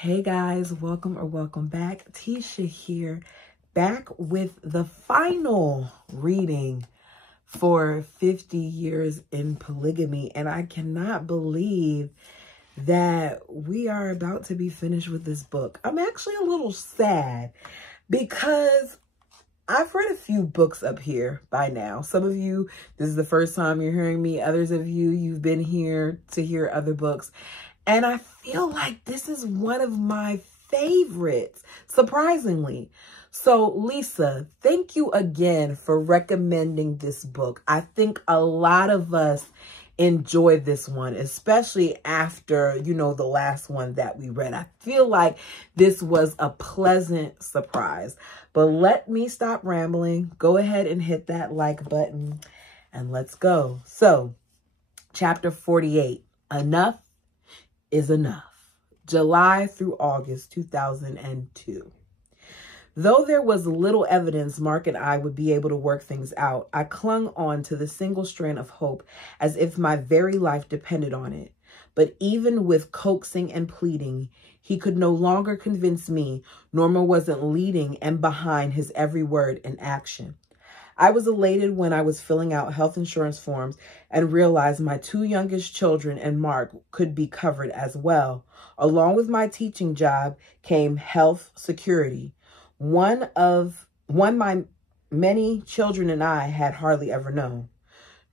Hey guys, welcome or welcome back. Tisha here, back with the final reading for 50 Years in Polygamy. And I cannot believe that we are about to be finished with this book. I'm actually a little sad because I've read a few books up here by now. Some of you, this is the first time you're hearing me. Others of you, you've been here to hear other books. And I feel like this is one of my favorites, surprisingly. So Lisa, thank you again for recommending this book. I think a lot of us enjoyed this one, especially after, the last one that we read. I feel like this was a pleasant surprise. But let me stop rambling. Go ahead and hit that like button and let's go. So, chapter 48, Enough is Enough. July through August 2002. Though there was little evidence Mark and I would be able to work things out, I clung on to the single strand of hope as if my very life depended on it. But even with coaxing and pleading, he could no longer convince me Norma wasn't leading and behind his every word and action. I was elated when I was filling out health insurance forms and realized my two youngest children and Mark could be covered as well. Along with my teaching job came health security. One my many children and I had hardly ever known.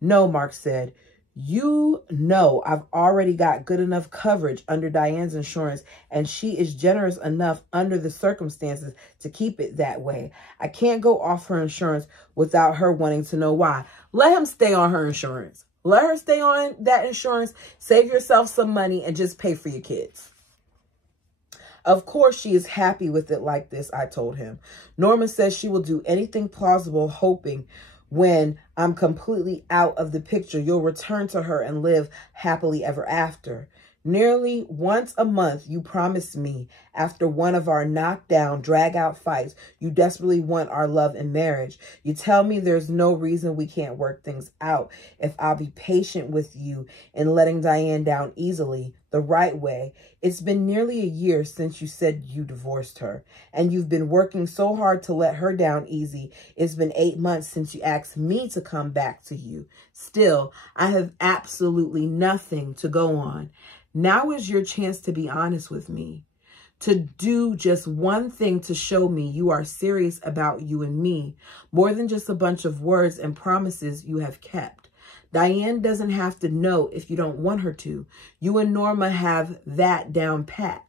No, Mark said, you know I've already got good enough coverage under Diane's insurance, and she is generous enough under the circumstances to keep it that way. I can't go off her insurance without her wanting to know why. Let him stay on her insurance. Let her stay on that insurance. Save yourself some money and just pay for your kids. Of course, she is happy with it like this, I told him. Norma says she will do anything plausible, hoping when I'm completely out of the picture, you'll return to her and live happily ever after. Nearly once a month, you promised me, after one of our knockdown, drag-out fights, you desperately want our love and marriage. You tell me there's no reason we can't work things out if I'll be patient with you in letting Diane down easily, the right way. It's been nearly a year since you said you divorced her, and you've been working so hard to let her down easy. It's been 8 months since you asked me to come back to you. Still, I have absolutely nothing to go on. Now is your chance to be honest with me, to do just one thing to show me you are serious about you and me, more than just a bunch of words and promises you have kept. Diane doesn't have to know if you don't want her to. You and Norma have that down pat.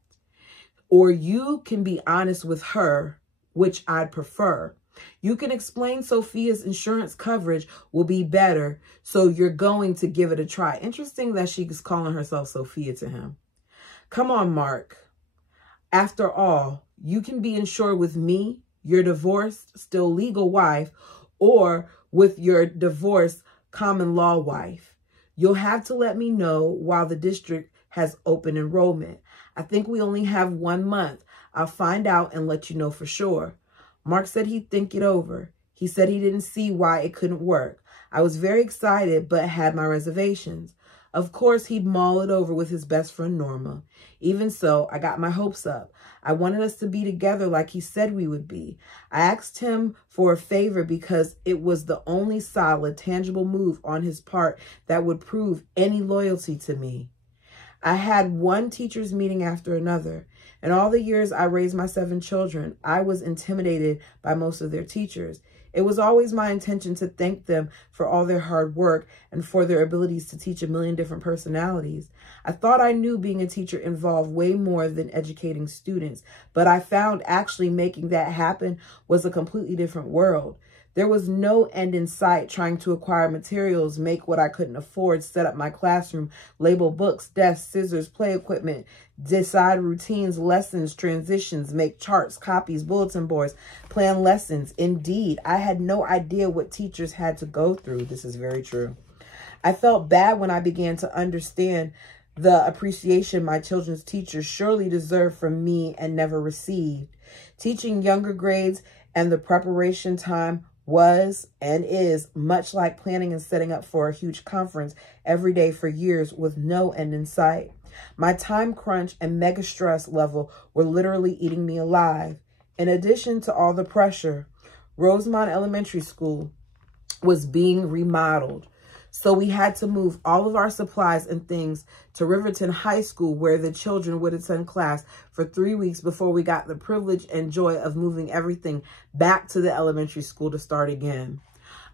Or you can be honest with her, which I'd prefer. You can explain Sophia's insurance coverage will be better, so you're going to give it a try. Interesting that she's calling herself Sophia to him. Come on, Mark. After all, you can be insured with me, your divorced, still legal wife, or with your divorced common law wife. You'll have to let me know while the district has open enrollment. I think we only have 1 month. I'll find out and let you know for sure. Mark said he'd think it over. He said he didn't see why it couldn't work. I was very excited, but had my reservations. Of course, he'd mull it over with his best friend, Norma. Even so, I got my hopes up. I wanted us to be together like he said we would be. I asked him for a favor because it was the only solid, tangible move on his part that would prove any loyalty to me. I had one teacher's meeting after another. In all the years I raised my 7 children, I was intimidated by most of their teachers. It was always my intention to thank them for all their hard work and for their abilities to teach a million different personalities. I thought I knew being a teacher involved way more than educating students, but I found actually making that happen was a completely different world. There was no end in sight trying to acquire materials, make what I couldn't afford, set up my classroom, label books, desks, scissors, play equipment, decide routines, lessons, transitions, make charts, copies, bulletin boards, plan lessons. Indeed, I had no idea what teachers had to go through. This is very true. I felt bad when I began to understand the appreciation my children's teachers surely deserved from me and never received. Teaching younger grades and the preparation time was and is much like planning and setting up for a huge conference every day for years with no end in sight. My time crunch and mega stress level were literally eating me alive. In addition to all the pressure, Rosemont Elementary School was being remodeled. So we had to move all of our supplies and things to Riverton High School, where the children would attend class for 3 weeks before we got the privilege and joy of moving everything back to the elementary school to start again.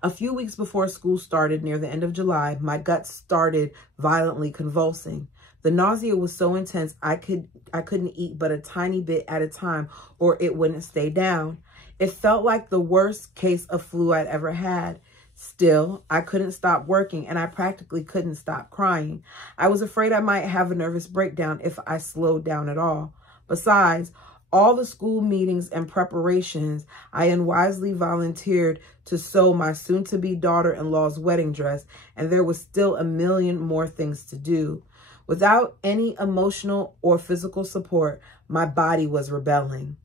A few weeks before school started, near the end of July, my gut started violently convulsing. The nausea was so intense I couldn't eat but a tiny bit at a time, or it wouldn't stay down. It felt like the worst case of flu I'd ever had. Still, I couldn't stop working, and I practically couldn't stop crying. I was afraid I might have a nervous breakdown if I slowed down at all. Besides, all the school meetings and preparations, I unwisely volunteered to sew my soon-to-be daughter-in-law's wedding dress, and there was still a million more things to do. Without any emotional or physical support, my body was rebelling.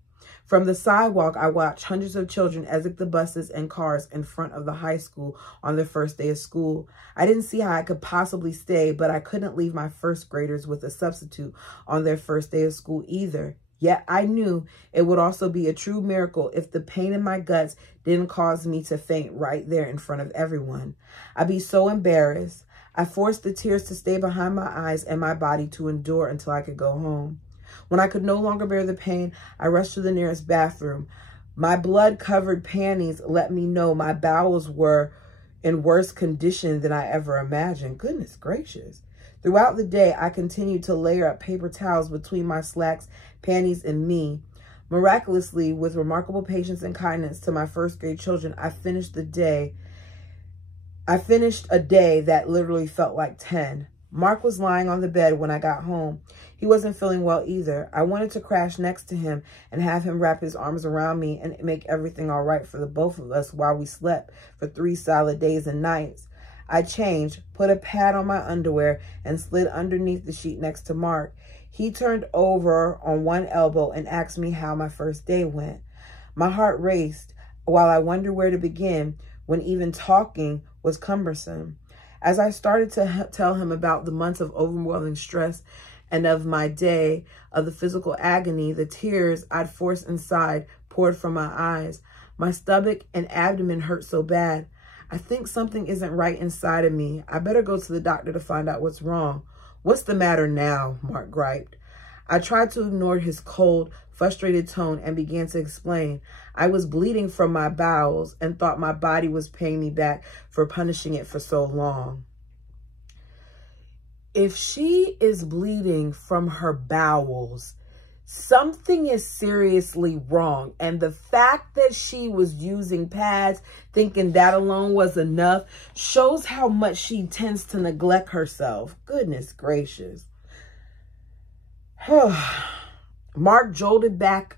From the sidewalk, I watched hundreds of children exit the buses and cars in front of the high school on their first day of school. I didn't see how I could possibly stay, but I couldn't leave my first graders with a substitute on their first day of school either. Yet I knew it would also be a true miracle if the pain in my guts didn't cause me to faint right there in front of everyone. I'd be so embarrassed. I forced the tears to stay behind my eyes and my body to endure until I could go home. When I could no longer bear the pain, I rushed to the nearest bathroom. My blood-covered panties let me know my bowels were in worse condition than I ever imagined. Goodness gracious. Throughout the day, I continued to layer up paper towels between my slacks, panties, and me. Miraculously, with remarkable patience and kindness to my first grade children, I finished a day that literally felt like 10. Mark was lying on the bed when I got home. He wasn't feeling well either. I wanted to crash next to him and have him wrap his arms around me and make everything all right for the both of us while we slept for 3 solid days and nights. I changed, put a pad on my underwear, and slid underneath the sheet next to Mark. He turned over on one elbow and asked me how my first day went. My heart raced while I wondered where to begin when even talking was cumbersome. As I started to tell him about the months of overwhelming stress and of my day, of the physical agony, the tears I'd forced inside poured from my eyes. My stomach and abdomen hurt so bad. I think something isn't right inside of me. I better go to the doctor to find out what's wrong. What's the matter now? Mark griped. I tried to ignore his cold, frustrated tone and began to explain. I was bleeding from my bowels and thought my body was paying me back for punishing it for so long. If she is bleeding from her bowels, something is seriously wrong. And the fact that she was using pads, thinking that alone was enough, shows how much she tends to neglect herself. Goodness gracious. Mark jolted back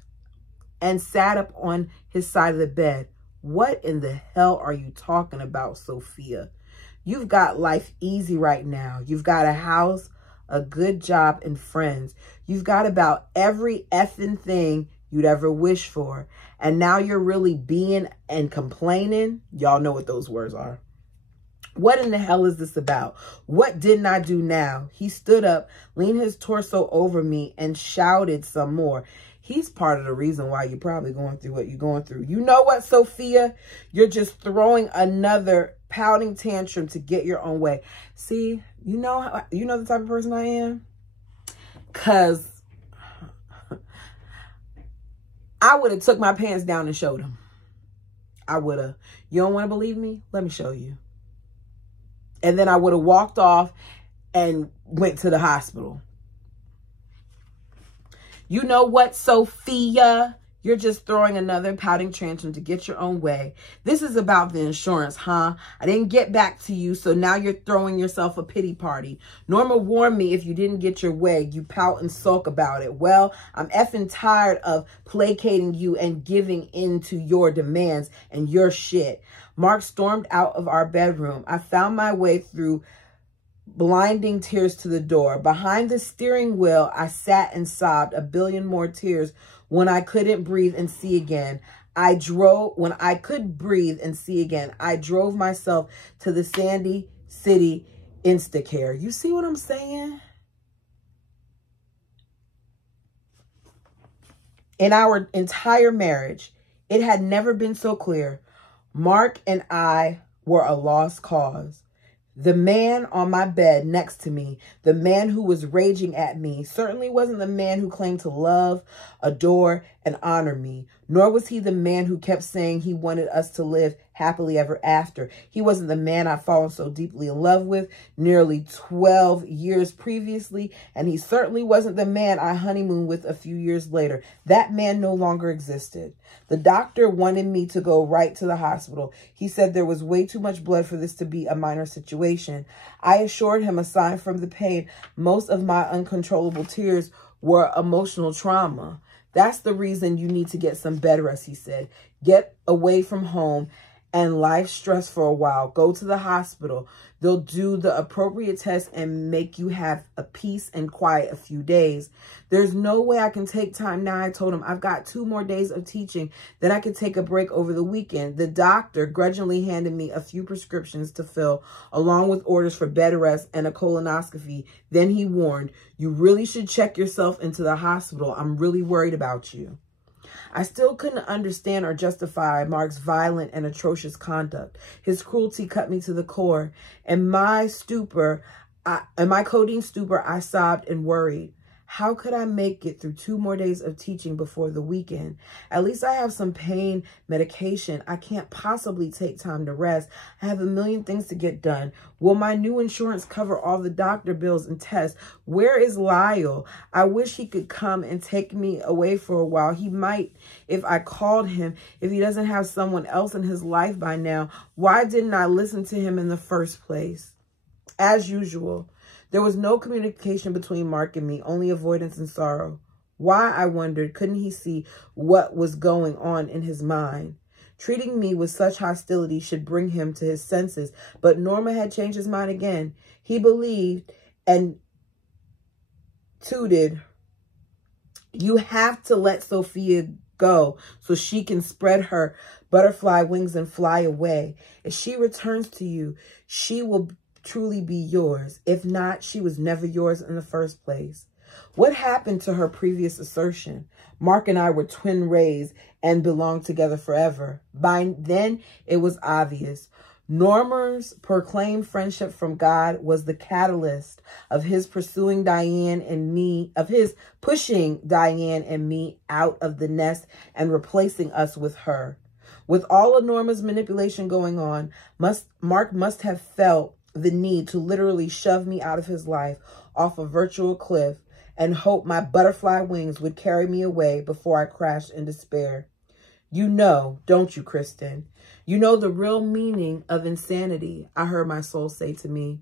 and sat up on his side of the bed. What in the hell are you talking about, Sophia? You've got life easy right now. You've got a house, a good job, and friends. You've got about every effing thing you'd ever wish for. And now you're really being and complaining? Y'all know what those words are. What in the hell is this about? What didn't I do now? He stood up, leaned his torso over me, and shouted some more. He's part of the reason why you're probably going through what you're going through. You know what, Sophia? You're just throwing another pouting tantrum to get your own way. See, you know the type of person I am? Because I would have took my pants down and showed him. I would have. You don't want to believe me? Let me show you. And then I would have walked off and went to the hospital. You know what, Sophia? You're just throwing another pouting tantrum to get your own way. This is about the insurance, huh? I didn't get back to you, so now you're throwing yourself a pity party. Norma warned me if you didn't get your way, you pout and sulk about it. Well, I'm effing tired of placating you and giving in to your demands and your shit. Mark stormed out of our bedroom. I found my way through blinding tears to the door. Behind the steering wheel, I sat and sobbed a billion more tears when I couldn't breathe and see again. When I could breathe and see again, I drove myself to the Sandy City Instacare. You see what I'm saying? In our entire marriage, it had never been so clear. Mark and I were a lost cause. The man on my bed next to me, the man who was raging at me, certainly wasn't the man who claimed to love, adore, and honor me, nor was he the man who kept saying he wanted us to live happily ever after. He wasn't the man I'd fallen so deeply in love with nearly 12 years previously, and he certainly wasn't the man I honeymooned with a few years later. That man no longer existed. The doctor wanted me to go right to the hospital. He said there was way too much blood for this to be a minor situation. I assured him, aside from the pain, most of my uncontrollable tears were emotional trauma. That's the reason you need to get some bed rest, he said. Get away from home and life stress for a while. Go to the hospital. They'll do the appropriate tests and make you have a peace and quiet a few days. There's no way I can take time now, I told him. I've got 2 more days of teaching. Then I could take a break over the weekend. The doctor grudgingly handed me a few prescriptions to fill, along with orders for bed rest and a colonoscopy. Then he warned, you really should check yourself into the hospital. I'm really worried about you. I still couldn't understand or justify Mark's violent and atrocious conduct. His cruelty cut me to the core. In my codeine stupor, I sobbed and worried. How could I make it through 2 more days of teaching before the weekend? At least I have some pain medication. I can't possibly take time to rest. I have a million things to get done. Will my new insurance cover all the doctor bills and tests? Where is Lyle? I wish he could come and take me away for a while. He might if I called him, if he doesn't have someone else in his life by now. Why didn't I listen to him in the first place? As usual, there was no communication between Mark and me, only avoidance and sorrow. Why, I wondered, couldn't he see what was going on in his mind? Treating me with such hostility should bring him to his senses, but Norma had changed his mind again. He believed and tooted, you have to let Sophia go so she can spread her butterfly wings and fly away. If she returns to you, she will truly be yours. If not, she was never yours in the first place. What happened to her previous assertion? Mark and I were twin rays and belonged together forever. By then, it was obvious. Norma's proclaimed friendship from God was the catalyst of his pushing Diane and me out of the nest and replacing us with her. With all of Norma's manipulation going on, Mark must have felt the need to literally shove me out of his life off a virtual cliff and hope my butterfly wings would carry me away before I crashed in despair. You know, don't you, Kristen? You know the real meaning of insanity, I heard my soul say to me.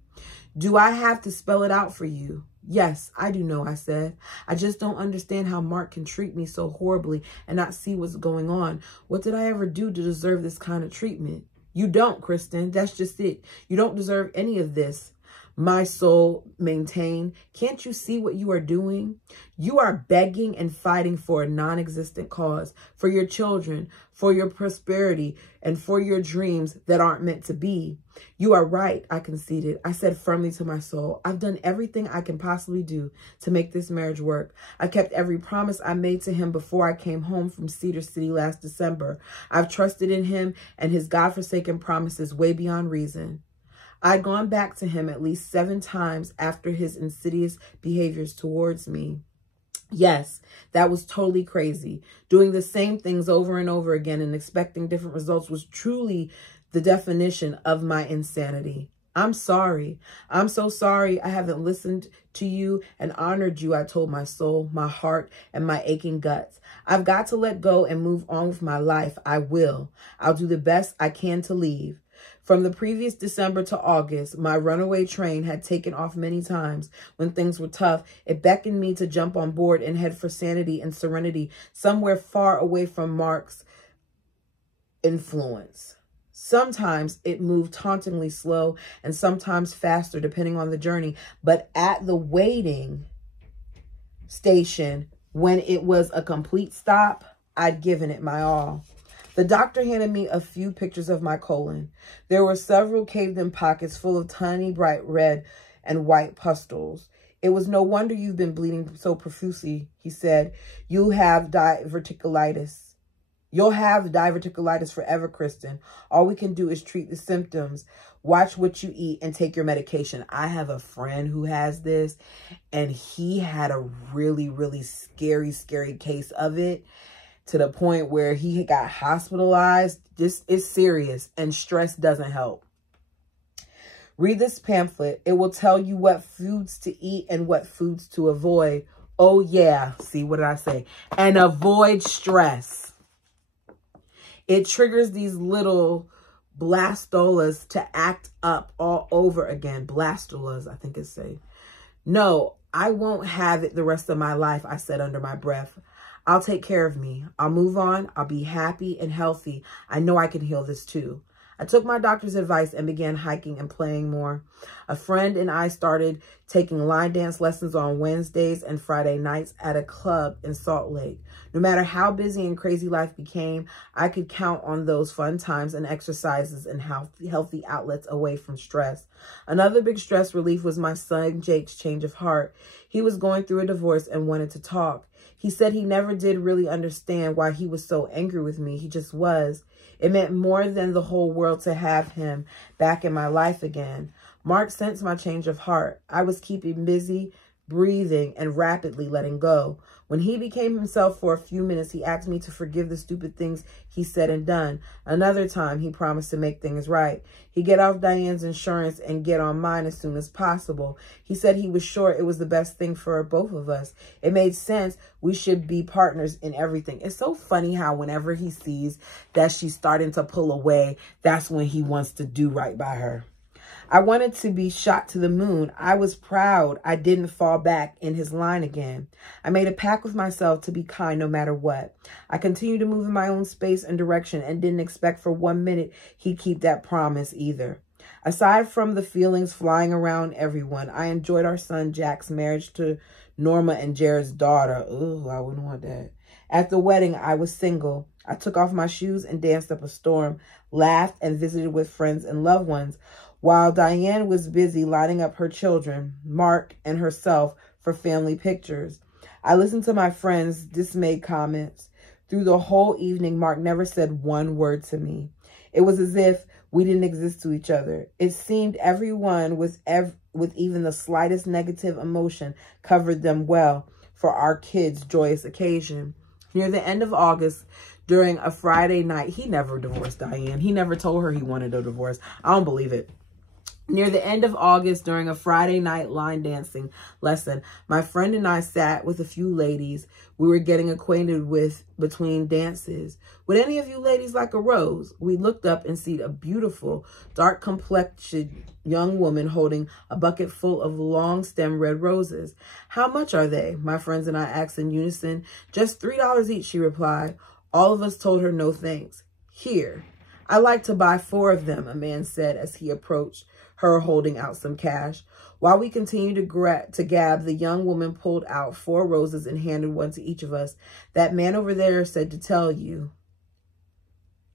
Do I have to spell it out for you? Yes, I do know, I said. I just don't understand how Mark can treat me so horribly and not see what's going on. What did I ever do to deserve this kind of treatment? You don't, Kristen. That's just it. You don't deserve any of this, my soul maintained. Can't you see what you are doing? You are begging and fighting for a non-existent cause, for your children, for your prosperity, and for your dreams that aren't meant to be. You are right, I conceded. I said firmly to my soul, I've done everything I can possibly do to make this marriage work. I kept every promise I made to him before I came home from Cedar City last December. I've trusted in him and his godforsaken promises way beyond reason. I'd gone back to him at least 7 times after his insidious behaviors towards me. Yes, that was totally crazy. Doing the same things over and over again and expecting different results was truly the definition of my insanity. I'm sorry. I'm so sorry I haven't listened to you and honored you, I told my soul, my heart, and my aching guts. I've got to let go and move on with my life. I will. I'll do the best I can to leave. From the previous December to August, my runaway train had taken off many times. When things were tough, it beckoned me to jump on board and head for sanity and serenity, somewhere far away from Mark's influence. Sometimes it moved tauntingly slow and sometimes faster, depending on the journey. But at the waiting station, when it was a complete stop, I'd given it my all. The doctor handed me a few pictures of my colon. There were several caved-in pockets full of tiny bright red and white pustules. It was no wonder you've been bleeding so profusely, he said. You have diverticulitis. You'll have diverticulitis forever, Kristen. All we can do is treat the symptoms. Watch what you eat and take your medication. I have a friend who has this, and he had a really, really scary case of it, to the point where he got hospitalized. This is serious, and stress doesn't help. Read this pamphlet. It will tell you what foods to eat and what foods to avoid. Oh, yeah. See, what did I say? And avoid stress. It triggers these little blastolas to act up all over again. Blastolas, I think it's safe. No, I won't have it the rest of my life, I said under my breath. I'll take care of me. I'll move on. I'll be happy and healthy. I know I can heal this too. I took my doctor's advice and began hiking and playing more. A friend and I started taking line dance lessons on Wednesdays and Friday nights at a club in Salt Lake. No matter how busy and crazy life became, I could count on those fun times and exercises and healthy outlets away from stress. Another big stress relief was my son Jake's change of heart. He was going through a divorce and wanted to talk. He said he never did really understand why he was so angry with me. He just was. It meant more than the whole world to have him back in my life again. Mark sensed my change of heart. I was keeping busy, breathing, and rapidly letting go. When he became himself for a few minutes, he asked me to forgive the stupid things he said and done. Another time, he promised to make things right. He'd get off Diane's insurance and get on mine as soon as possible. He said he was sure it was the best thing for both of us. It made sense. We should be partners in everything. It's so funny how whenever he sees that she's starting to pull away, that's when he wants to do right by her. I wanted to be shot to the moon. I was proud I didn't fall back in his line again. I made a pact with myself to be kind no matter what. I continued to move in my own space and direction and didn't expect for 1 minute he'd keep that promise either. Aside from the feelings flying around everyone, I enjoyed our son Jack's marriage to Norma and Jared's daughter. Ooh, I wouldn't want that. At the wedding, I was single. I took off my shoes and danced up a storm, laughed and visited with friends and loved ones, while Diane was busy lining up her children, Mark and herself, for family pictures. I listened to my friends' dismayed comments. Through the whole evening, Mark never said one word to me. It was as if we didn't exist to each other. It seemed everyone with even the slightest negative emotion covered them well for our kids' joyous occasion. Near the end of August, during a Friday night, he never divorced Diane. He never told her he wanted a divorce. I don't believe it. Near the end of August, during a Friday night line dancing lesson, my friend and I sat with a few ladies we were getting acquainted with between dances. Would any of you ladies like a rose? We looked up and see a beautiful, dark-complexioned young woman holding a bucket full of long-stem red roses. How much are they? My friends and I asked in unison. Just $3 each, she replied. All of us told her no thanks. Here. I'd like to buy 4 of them, a man said as he approached her holding out some cash. While we continued to gab, the young woman pulled out 4 roses and handed one to each of us. That man over there said to tell you.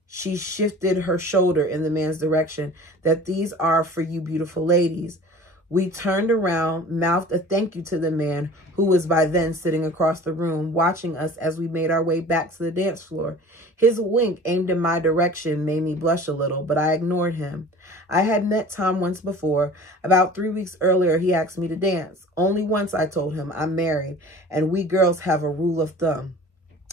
She shifted her shoulder in the man's direction, that these are for you beautiful ladies. We turned around, mouthed a thank you to the man, who was by then sitting across the room, watching us as we made our way back to the dance floor. His wink aimed in my direction made me blush a little, but I ignored him. I had met Tom once before. About 3 weeks earlier, he asked me to dance. Only once, I told him. I'm married, and we girls have a rule of thumb.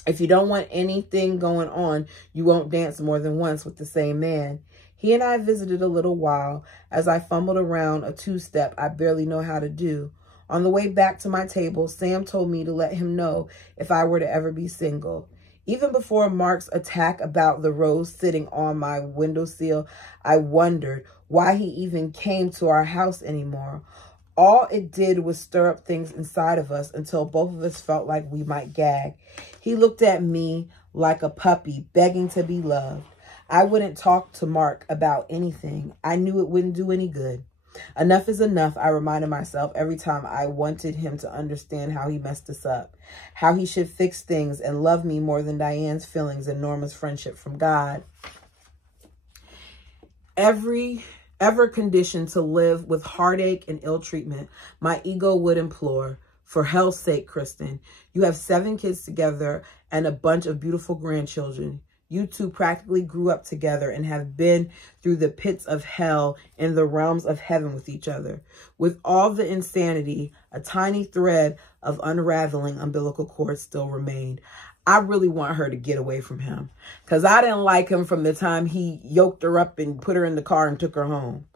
If you don't want anything going on, you won't dance more than once with the same man. He and I visited a little while as I fumbled around a 2-step I barely know how to do. On the way back to my table, Sam told me to let him know if I were to ever be single. Even before Mark's attack about the rose sitting on my windowsill, I wondered why he even came to our house anymore. All it did was stir up things inside of us until both of us felt like we might gag. He looked at me like a puppy begging to be loved. I wouldn't talk to Mark about anything. I knew it wouldn't do any good. Enough is enough, I reminded myself every time I wanted him to understand how he messed us up, how he should fix things and love me more than Diane's feelings and Norma's friendship from God. ever conditioned to live with heartache and ill treatment, my ego would implore, for hell's sake, Kristen, you have 7 kids together and a bunch of beautiful grandchildren. You two practically grew up together and have been through the pits of hell in the realms of heaven with each other. With all the insanity, a tiny thread of unraveling umbilical cord still remained. I really want her to get away from him because I didn't like him from the time he yoked her up and put her in the car and took her home.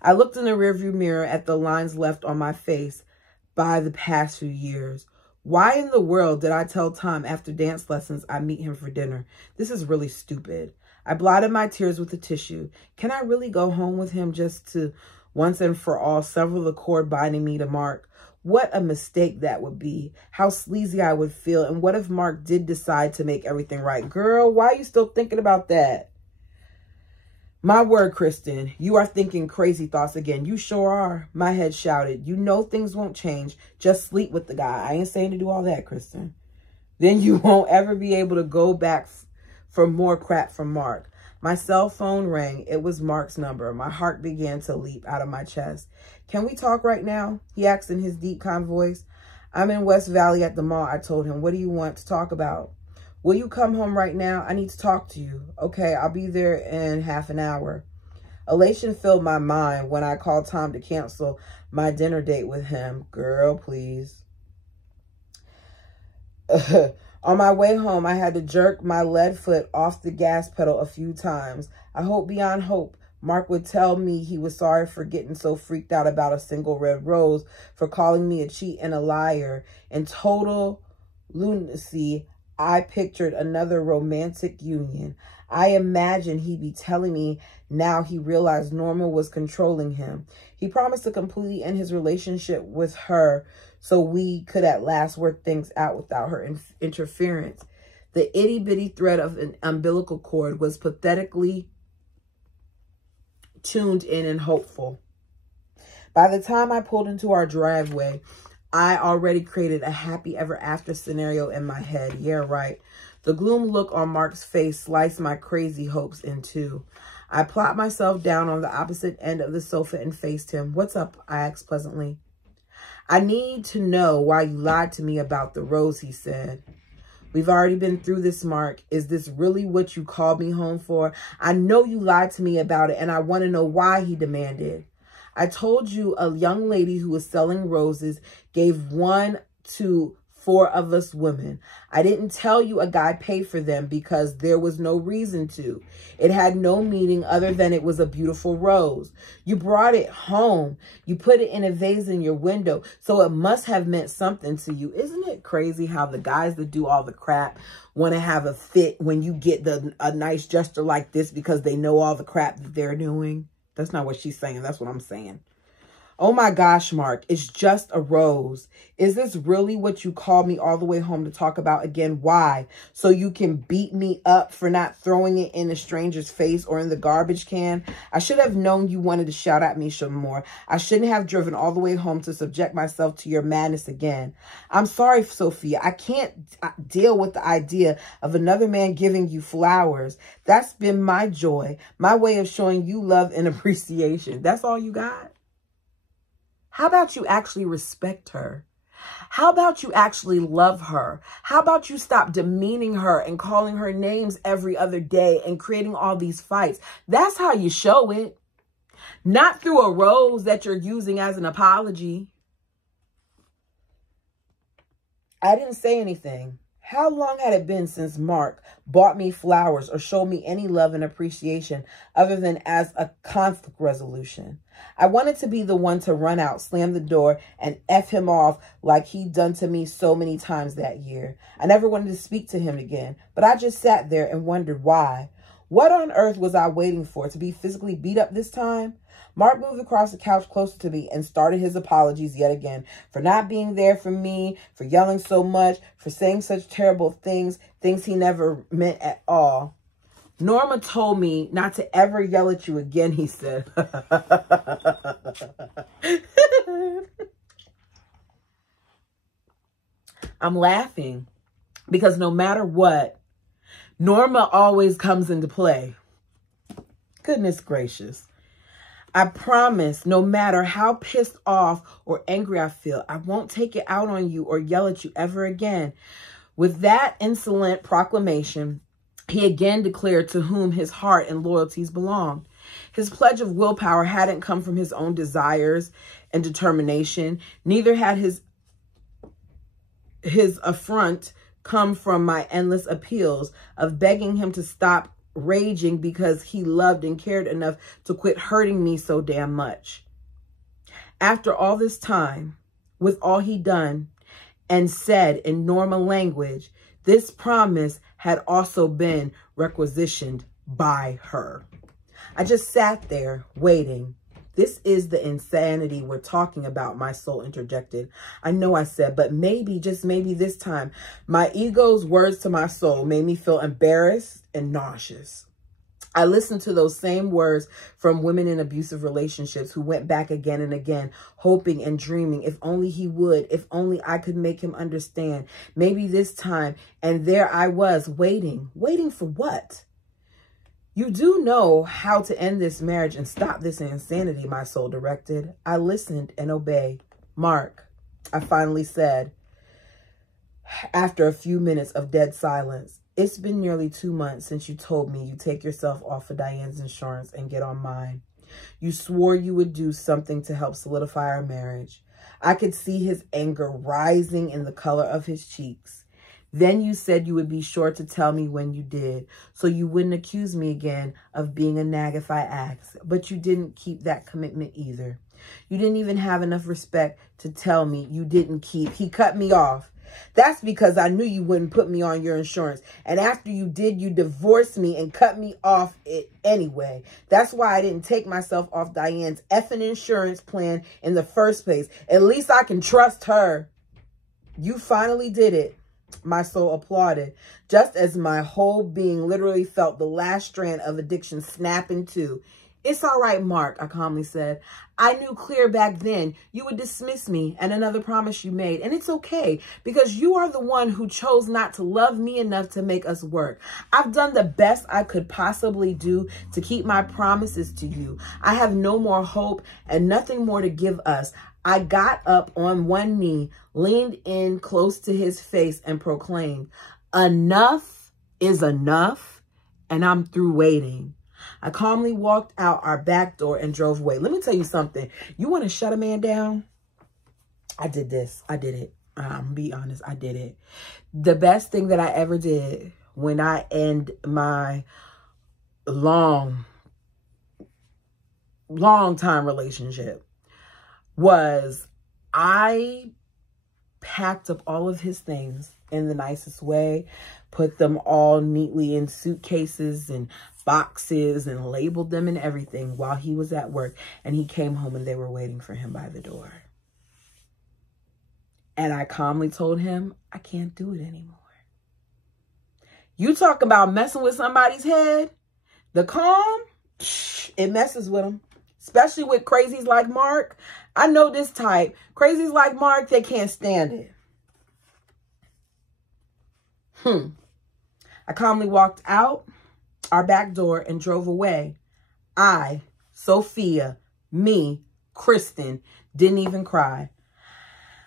I looked in the rearview mirror at the lines left on my face by the past few years. Why in the world did I tell Tom after dance lessons I'd meet him for dinner? This is really stupid. I blotted my tears with a tissue. Can I really go home with him just to once and for all sever the cord binding me to Mark? What a mistake that would be. How sleazy I would feel. And what if Mark did decide to make everything right? Girl, why are you still thinking about that? My word, Kristen, you are thinking crazy thoughts again. You sure are. My head shouted. You know things won't change. Just sleep with the guy. I ain't saying to do all that, Kristen. Then you won't ever be able to go back for more crap from Mark. My cell phone rang. It was Mark's number. My heart began to leap out of my chest. Can we talk right now? He asked in his deep, calm voice. I'm in West Valley at the mall, I told him. What do you want to talk about? Will you come home right now? I need to talk to you. Okay, I'll be there in half an hour. Elation filled my mind when I called Tom to cancel my dinner date with him. Girl, please. On my way home, I had to jerk my lead foot off the gas pedal a few times. I hope beyond hope Mark would tell me he was sorry for getting so freaked out about a single red rose, for calling me a cheat and a liar. In total lunacy, I pictured another romantic union. I imagined he'd be telling me now he realized Norma was controlling him. He promised to completely end his relationship with her so we could at last work things out without her interference. The itty-bitty thread of an umbilical cord was pathetically tuned in and hopeful. By the time I pulled into our driveway, I already created a happy ever after scenario in my head. Yeah, right. The gloom look on Mark's face sliced my crazy hopes in two. I plopped myself down on the opposite end of the sofa and faced him. What's up? I asked pleasantly. I need to know why you lied to me about the rose, he said. We've already been through this, Mark. Is this really what you called me home for? I know you lied to me about it, and I want to know why, he demanded. I told you a young lady who was selling roses gave 1 to 4 of us women. I didn't tell you a guy paid for them because there was no reason to. It had no meaning other than it was a beautiful rose. You brought it home. You put it in a vase in your window, so it must have meant something to you. Isn't it crazy how the guys that do all the crap want to have a fit when you get a nice gesture like this because they know all the crap that they're doing? That's not what she's saying. That's what I'm saying. Oh my gosh, Mark, it's just a rose. Is this really what you called me all the way home to talk about again? Why? So you can beat me up for not throwing it in a stranger's face or in the garbage can? I should have known you wanted to shout at me some more. I shouldn't have driven all the way home to subject myself to your madness again. I'm sorry, Sophia. I can't deal with the idea of another man giving you flowers. That's been my joy, my way of showing you love and appreciation. That's all you got? How about you actually respect her? How about you actually love her? How about you stop demeaning her and calling her names every other day and creating all these fights? That's how you show it. Not through a rose that you're using as an apology. I didn't say anything. How long had it been since Mark bought me flowers or showed me any love and appreciation other than as a conflict resolution? I wanted to be the one to run out, slam the door, and F him off like he'd done to me so many times that year. I never wanted to speak to him again, but I just sat there and wondered why. What on earth was I waiting for? To be physically beat up this time? Mark moved across the couch closer to me and started his apologies yet again for not being there for me, for yelling so much, for saying such terrible things he never meant at all. Norma told me not to ever yell at you again, he said. I'm laughing because no matter what, Norma always comes into play. Goodness gracious. I promise, no matter how pissed off or angry I feel, I won't take it out on you or yell at you ever again. With that insolent proclamation, he again declared to whom his heart and loyalties belonged. His pledge of willpower hadn't come from his own desires and determination. Neither had his affront come from my endless appeals of begging him to stop raging because he loved and cared enough to quit hurting me so damn much. After all this time, with all he'd done and said in normal language, this promise had also been requisitioned by her. I just sat there waiting. This is the insanity we're talking about, my soul interjected. I know, I said, but maybe, just maybe this time, my ego's words to my soul made me feel embarrassed and nauseous. I listened to those same words from women in abusive relationships who went back again and again, hoping and dreaming, if only he would, if only I could make him understand, maybe this time. And there I was waiting for what? You do know how to end this marriage and stop this insanity, my soul directed. I listened and obeyed. Mark, I finally said, after a few minutes of dead silence, it's been nearly 2 months since you told me you take yourself off of Diane's insurance and get on mine. You swore you would do something to help solidify our marriage. I could see his anger rising in the color of his cheeks. Then you said you would be sure to tell me when you did, so you wouldn't accuse me again of being a nag if I asked. But you didn't keep that commitment either. You didn't even have enough respect to tell me you didn't keep. He cut me off. That's because I knew you wouldn't put me on your insurance. And after you did, you divorced me and cut me off it anyway. That's why I didn't take myself off Diane's effing insurance plan in the first place. At least I can trust her. You finally did it. My soul applauded, just as my whole being literally felt the last strand of addiction snap in two. It's all right, Mark, I calmly said. I knew clear back then you would dismiss me and another promise you made. And it's okay, because you are the one who chose not to love me enough to make us work. I've done the best I could possibly do to keep my promises to you. I have no more hope and nothing more to give us. I got up on one knee, leaned in close to his face and proclaimed, enough is enough, and I'm through waiting. I calmly walked out our back door and drove away. Let me tell you something. You want to shut a man down? I did this. I did it. I'm going to be honest. I did it. The best thing that I ever did when I end my long time relationship was I packed up all of his things in the nicest way, put them all neatly in suitcases and boxes and labeled them and everything while he was at work. And he came home and they were waiting for him by the door. And I calmly told him, I can't do it anymore. You talk about messing with somebody's head, the calm, it messes with them. Especially with crazies like Mark. I know this type. Crazies like Mark, they can't stand it. I calmly walked out our back door and drove away. I, Sophia, me, Kristen, didn't even cry.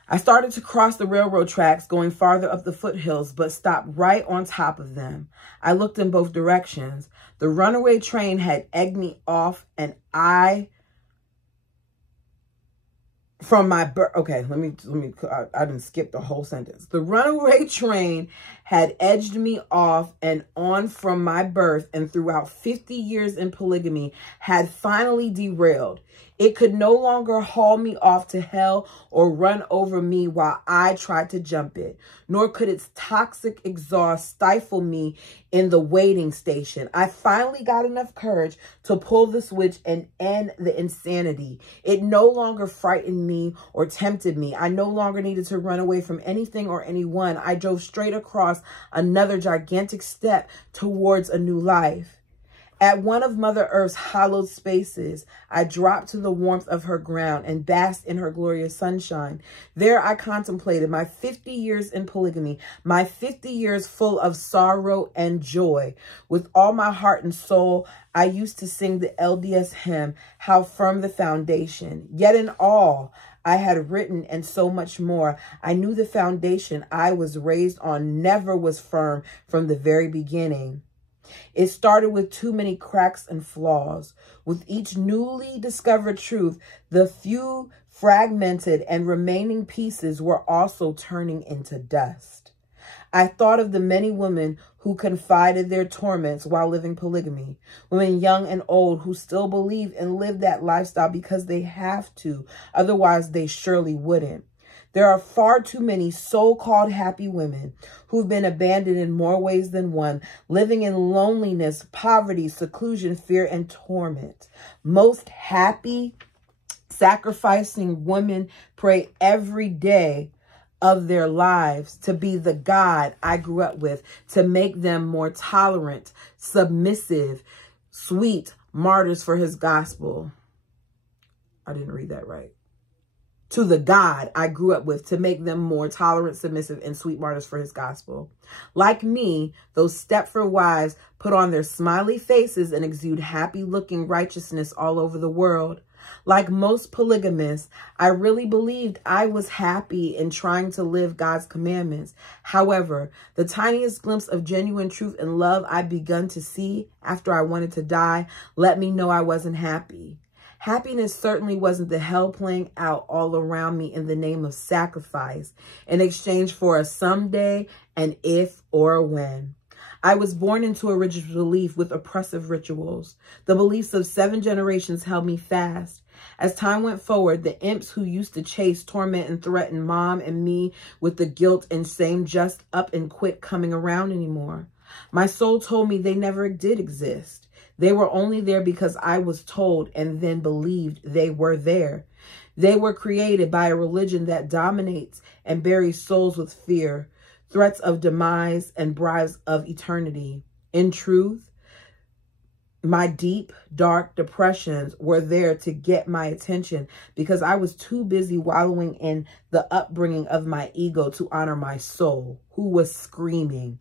I started to cross the railroad tracks going farther up the foothills, but stopped right on top of them. I looked in both directions. The runaway train had egged me off and I didn't skip the whole sentence. The runaway train had edged me off and on from my birth, and throughout 50 years in polygamy had finally derailed. It could no longer haul me off to hell or run over me while I tried to jump it, nor could its toxic exhaust stifle me in the waiting station. I finally got enough courage to pull the switch and end the insanity. It no longer frightened me or tempted me. I no longer needed to run away from anything or anyone. I drove straight across another gigantic step towards a new life. At one of Mother Earth's hallowed spaces, I dropped to the warmth of her ground and basked in her glorious sunshine. There I contemplated my 50 years in polygamy, my 50 years full of sorrow and joy. With all my heart and soul, I used to sing the LDS hymn, How Firm the Foundation. Yet in all I had written and so much more, I knew the foundation I was raised on never was firm from the very beginning. It started with too many cracks and flaws. With each newly discovered truth, the few fragmented and remaining pieces were also turning into dust. I thought of the many women who confided their torments while living polygamy, women young and old who still believe and live that lifestyle because they have to, otherwise they surely wouldn't. There are far too many so-called happy women who've been abandoned in more ways than one, living in loneliness, poverty, seclusion, fear, and torment. Most happy, sacrificing women pray every day of their lives to be the God I grew up with, to make them more tolerant, submissive, sweet martyrs for his gospel. I didn't read that right. To the God I grew up with, to make them more tolerant, submissive, and sweet martyrs for his gospel. Like me, those Stepford wives put on their smiley faces and exude happy-looking righteousness all over the world. Like most polygamists, I really believed I was happy in trying to live God's commandments. However, the tiniest glimpse of genuine truth and love I'd begun to see after I wanted to die let me know I wasn't happy. Happiness certainly wasn't the hell playing out all around me in the name of sacrifice in exchange for a someday, an if, or a when. I was born into a religious belief with oppressive rituals. The beliefs of 7 generations held me fast. As time went forward, the imps who used to chase, torment, and threaten Mom and me with the guilt and shame just up and quit coming around anymore. My soul told me they never did exist. They were only there because I was told and then believed they were there. They were created by a religion that dominates and buries souls with fear, threats of demise, and bribes of eternity. In truth, my deep, dark depressions were there to get my attention because I was too busy wallowing in the upbringing of my ego to honor my soul, who was screaming,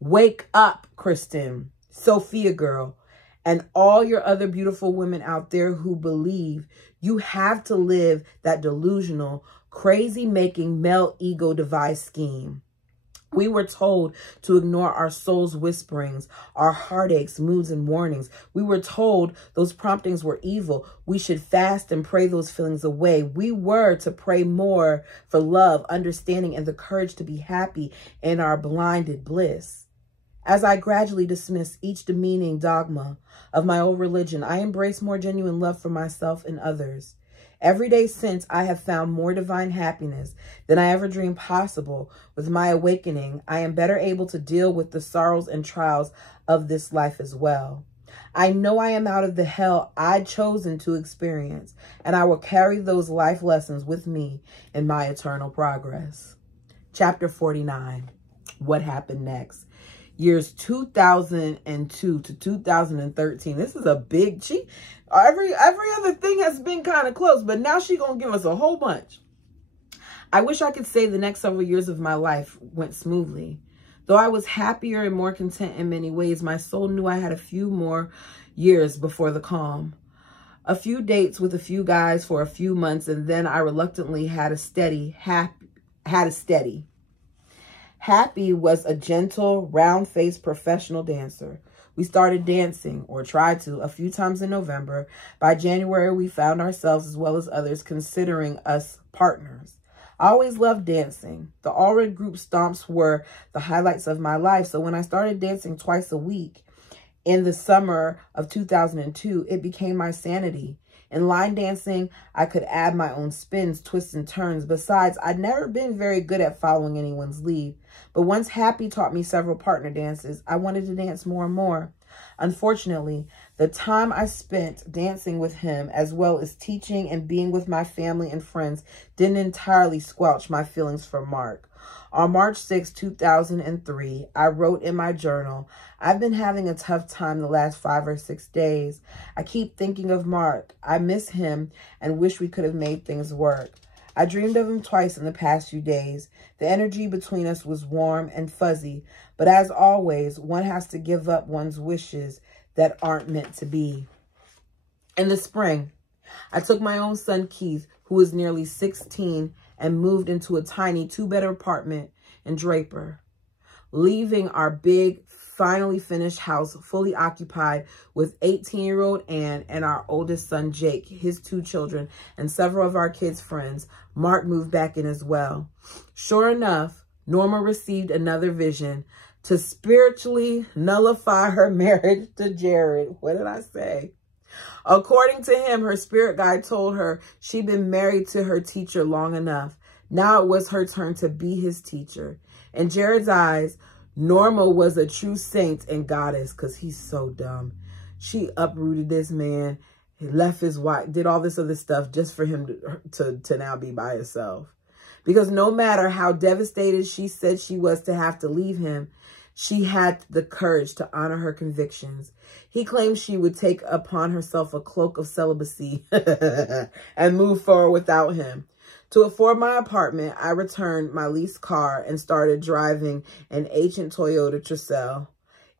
"Wake up, Kristen, Sophia girl, and all your other beautiful women out there who believe you have to live that delusional, crazy-making male ego devised scheme." We were told to ignore our soul's whisperings, our heartaches, moods, and warnings. We were told those promptings were evil. We should fast and pray those feelings away. We were to pray more for love, understanding, and the courage to be happy in our blinded bliss. As I gradually dismissed each demeaning dogma of my old religion, I embraced more genuine love for myself and others. Every day since, I have found more divine happiness than I ever dreamed possible. With my awakening, I am better able to deal with the sorrows and trials of this life as well. I know I am out of the hell I'd chosen to experience, and I will carry those life lessons with me in my eternal progress. Chapter 49, What Happened Next? Years 2002 to 2013. This is a big cheat. Every other thing has been kind of close, but now she's going to give us a whole bunch. I wish I could say the next several years of my life went smoothly. Though I was happier and more content in many ways, my soul knew I had a few more years before the calm. A few dates with a few guys for a few months, and then I reluctantly had a steady. Happy was a gentle, round-faced professional dancer. We started dancing, or tried to, a few times in November. By January, we found ourselves, as well as others, considering us partners. I always loved dancing. The all-red group stomps were the highlights of my life, so when I started dancing twice a week in the summer of 2002, it became my sanity. In line dancing, I could add my own spins, twists, and turns. Besides, I'd never been very good at following anyone's lead. But once Happy taught me several partner dances, I wanted to dance more and more. Unfortunately, the time I spent dancing with him, as well as teaching and being with my family and friends, didn't entirely squelch my feelings for Mark. On March 6, 2003, I wrote in my journal, "I've been having a tough time the last 5 or 6 days. I keep thinking of Mark. I miss him and wish we could have made things work. I dreamed of him twice in the past few days. The energy between us was warm and fuzzy, but as always, one has to give up one's wishes that aren't meant to be." In the spring, I took my own son, Keith, who was nearly 16, and moved into a tiny 2-bedroom apartment in Draper, leaving our big, finally finished house fully occupied with 18-year-old Ann and our oldest son, Jake, his 2 children, and several of our kids' friends. Mark moved back in as well. Sure enough, Norma received another vision to spiritually nullify her marriage to Jared. What did I say? According to him, her spirit guide told her she'd been married to her teacher long enough. Now it was her turn to be his teacher. In Jared's eyes, Norma was a true saint and goddess because he's so dumb. She uprooted this man, he left his wife, did all this other stuff just for him to now be by himself. Because no matter how devastated she said she was to have to leave him, she had the courage to honor her convictions. He claimed she would take upon herself a cloak of celibacy and move forward without him. To afford my apartment, I returned my leased car and started driving an ancient Toyota Tercel.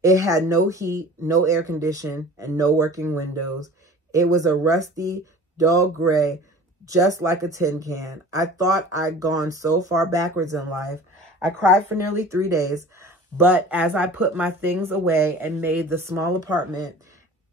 It had no heat, no air conditioning, and no working windows. It was a rusty, dull gray, just like a tin can. I thought I'd gone so far backwards in life. I cried for nearly 3 days. But as I put my things away and made the small apartment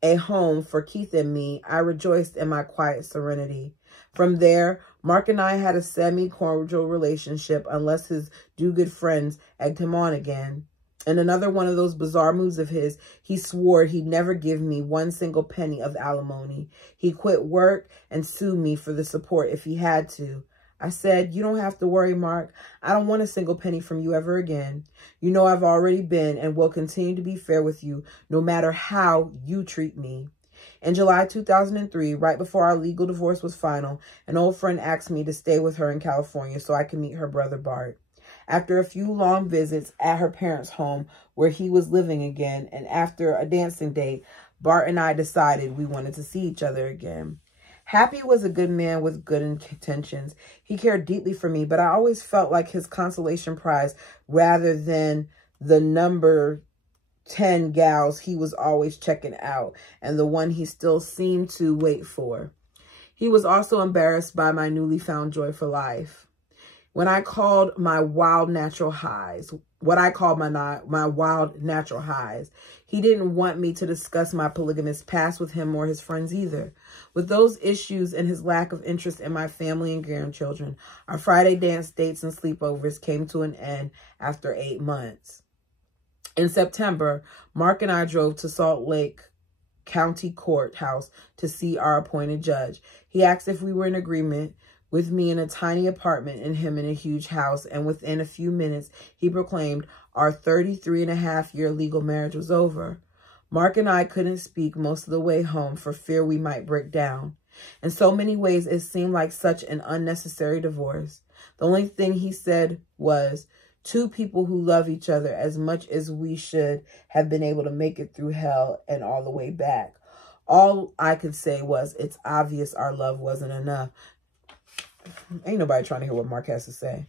a home for Keith and me, I rejoiced in my quiet serenity. From there, Mark and I had a semi-cordial relationship unless his do-good friends egged him on again. In another one of those bizarre moves of his, he swore he'd never give me 1 single penny of alimony. He quit work and sued me for the support if he had to. I said, "You don't have to worry, Mark. I don't want a single penny from you ever again. You know I've already been and will continue to be fair with you no matter how you treat me." In July 2003, right before our legal divorce was final, an old friend asked me to stay with her in California so I could meet her brother, Bart. After a few long visits at her parents' home where he was living again, and after a dancing date, Bart and I decided we wanted to see each other again. Happy was a good man with good intentions. He cared deeply for me, but I always felt like his consolation prize rather than the number 10 gals he was always checking out and the one he still seemed to wait for. He was also embarrassed by my newly found joy for life. When I called my wild natural highs, my wild natural highs, he didn't want me to discuss my polygamous past with him or his friends either. With those issues and his lack of interest in my family and grandchildren, our Friday dance dates and sleepovers came to an end after 8 months. In September, Mark and I drove to Salt Lake County Courthouse to see our appointed judge. He asked if we were in agreement with me in a tiny apartment and him in a huge house, and within a few minutes, he proclaimed our 33-and-a-half-year legal marriage was over. Mark and I couldn't speak most of the way home for fear we might break down. In so many ways, it seemed like such an unnecessary divorce. The only thing he said was, 2 people who love each other as much as we should have been able to make it through hell and all the way back. All I could say was, it's obvious our love wasn't enough. Ain't nobody trying to hear what Mark has to say.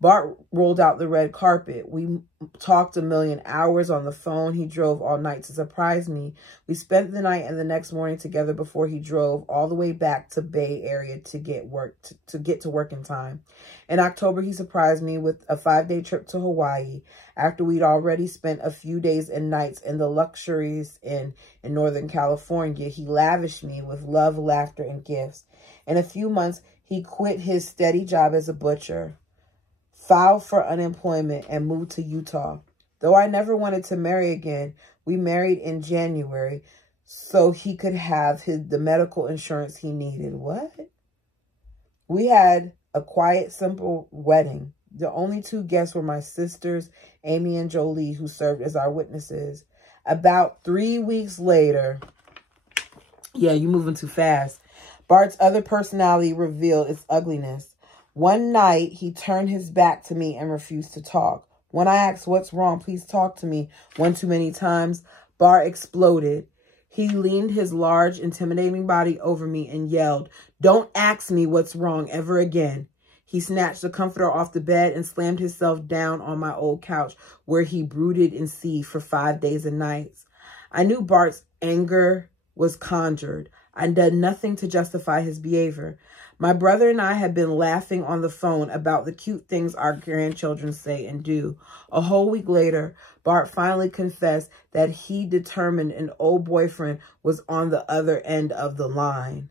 Bart rolled out the red carpet. We talked a million hours on the phone. He drove all night to surprise me. We spent the night and the next morning together before he drove all the way back to Bay Area to get to work in time. In October, he surprised me with a 5-day trip to Hawaii. After we'd already spent a few days and nights in the luxuries in Northern California, he lavished me with love, laughter, and gifts. In a few months, he quit his steady job as a butcher, filed for unemployment, and moved to Utah. Though I never wanted to marry again, we married in January so he could have the medical insurance he needed. What? We had a quiet, simple wedding. The only 2 guests were my sisters, Amy and Jolie, who served as our witnesses. About 3 weeks later, yeah, you moving too fast, Bart's other personality revealed its ugliness. One night, he turned his back to me and refused to talk. When I asked, "What's wrong? Please talk to me," one too many times, Bart exploded. He leaned his large, intimidating body over me and yelled, "Don't ask me what's wrong ever again." He snatched the comforter off the bed and slammed himself down on my old couch, where he brooded and seethed for 5 days and nights. I knew Bart's anger was conjured. I'd done nothing to justify his behavior. My brother and I had been laughing on the phone about the cute things our grandchildren say and do. A whole week later, Bart finally confessed that he determined an old boyfriend was on the other end of the line.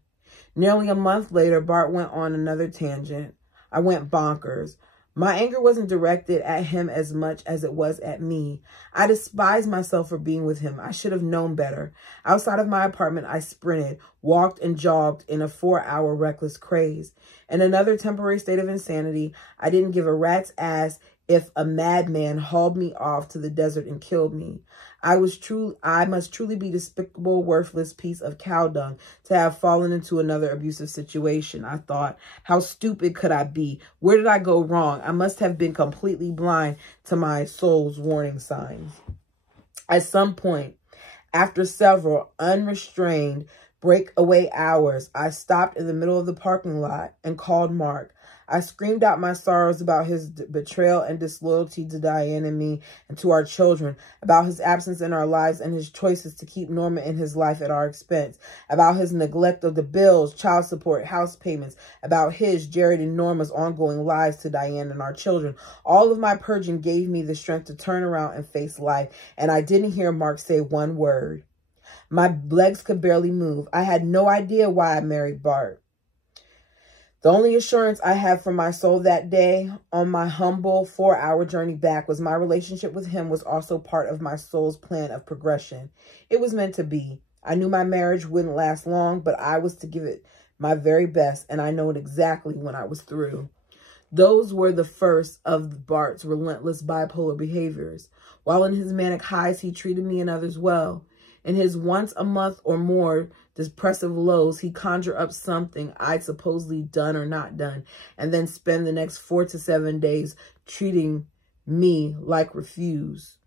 Nearly a month later, Bart went on another tangent. I went bonkers. My anger wasn't directed at him as much as it was at me. I despised myself for being with him. I should have known better. Outside of my apartment, I sprinted, walked, and jogged in a 4-hour reckless craze. In another temporary state of insanity, I didn't give a rat's ass if a madman hauled me off to the desert and killed me. I must truly be despicable, worthless piece of cow dung to have fallen into another abusive situation, I thought. How stupid could I be? Where did I go wrong? I must have been completely blind to my soul's warning signs. At some point, after several unrestrained breakaway hours, I stopped in the middle of the parking lot and called Mark. I screamed out my sorrows about his betrayal and disloyalty to Diane and me and to our children, about his absence in our lives and his choices to keep Norma in his life at our expense, about his neglect of the bills, child support, house payments, about his, Jared, and Norma's ongoing lies to Diane and our children. All of my purging gave me the strength to turn around and face life, and I didn't hear Mark say one word. My legs could barely move. I had no idea why I married Bart. The only assurance I had from my soul that day on my humble 4-hour journey back was my relationship with him was also part of my soul's plan of progression. It was meant to be. I knew my marriage wouldn't last long, but I was to give it my very best, and I know it exactly when I was through. Those were the first of Bart's relentless bipolar behaviors. While in his manic highs, he treated me and others well. In his once a month or more depressive lows, he conjure up something I'd supposedly done or not done, and then spend the next 4 to 7 days treating me like refuse.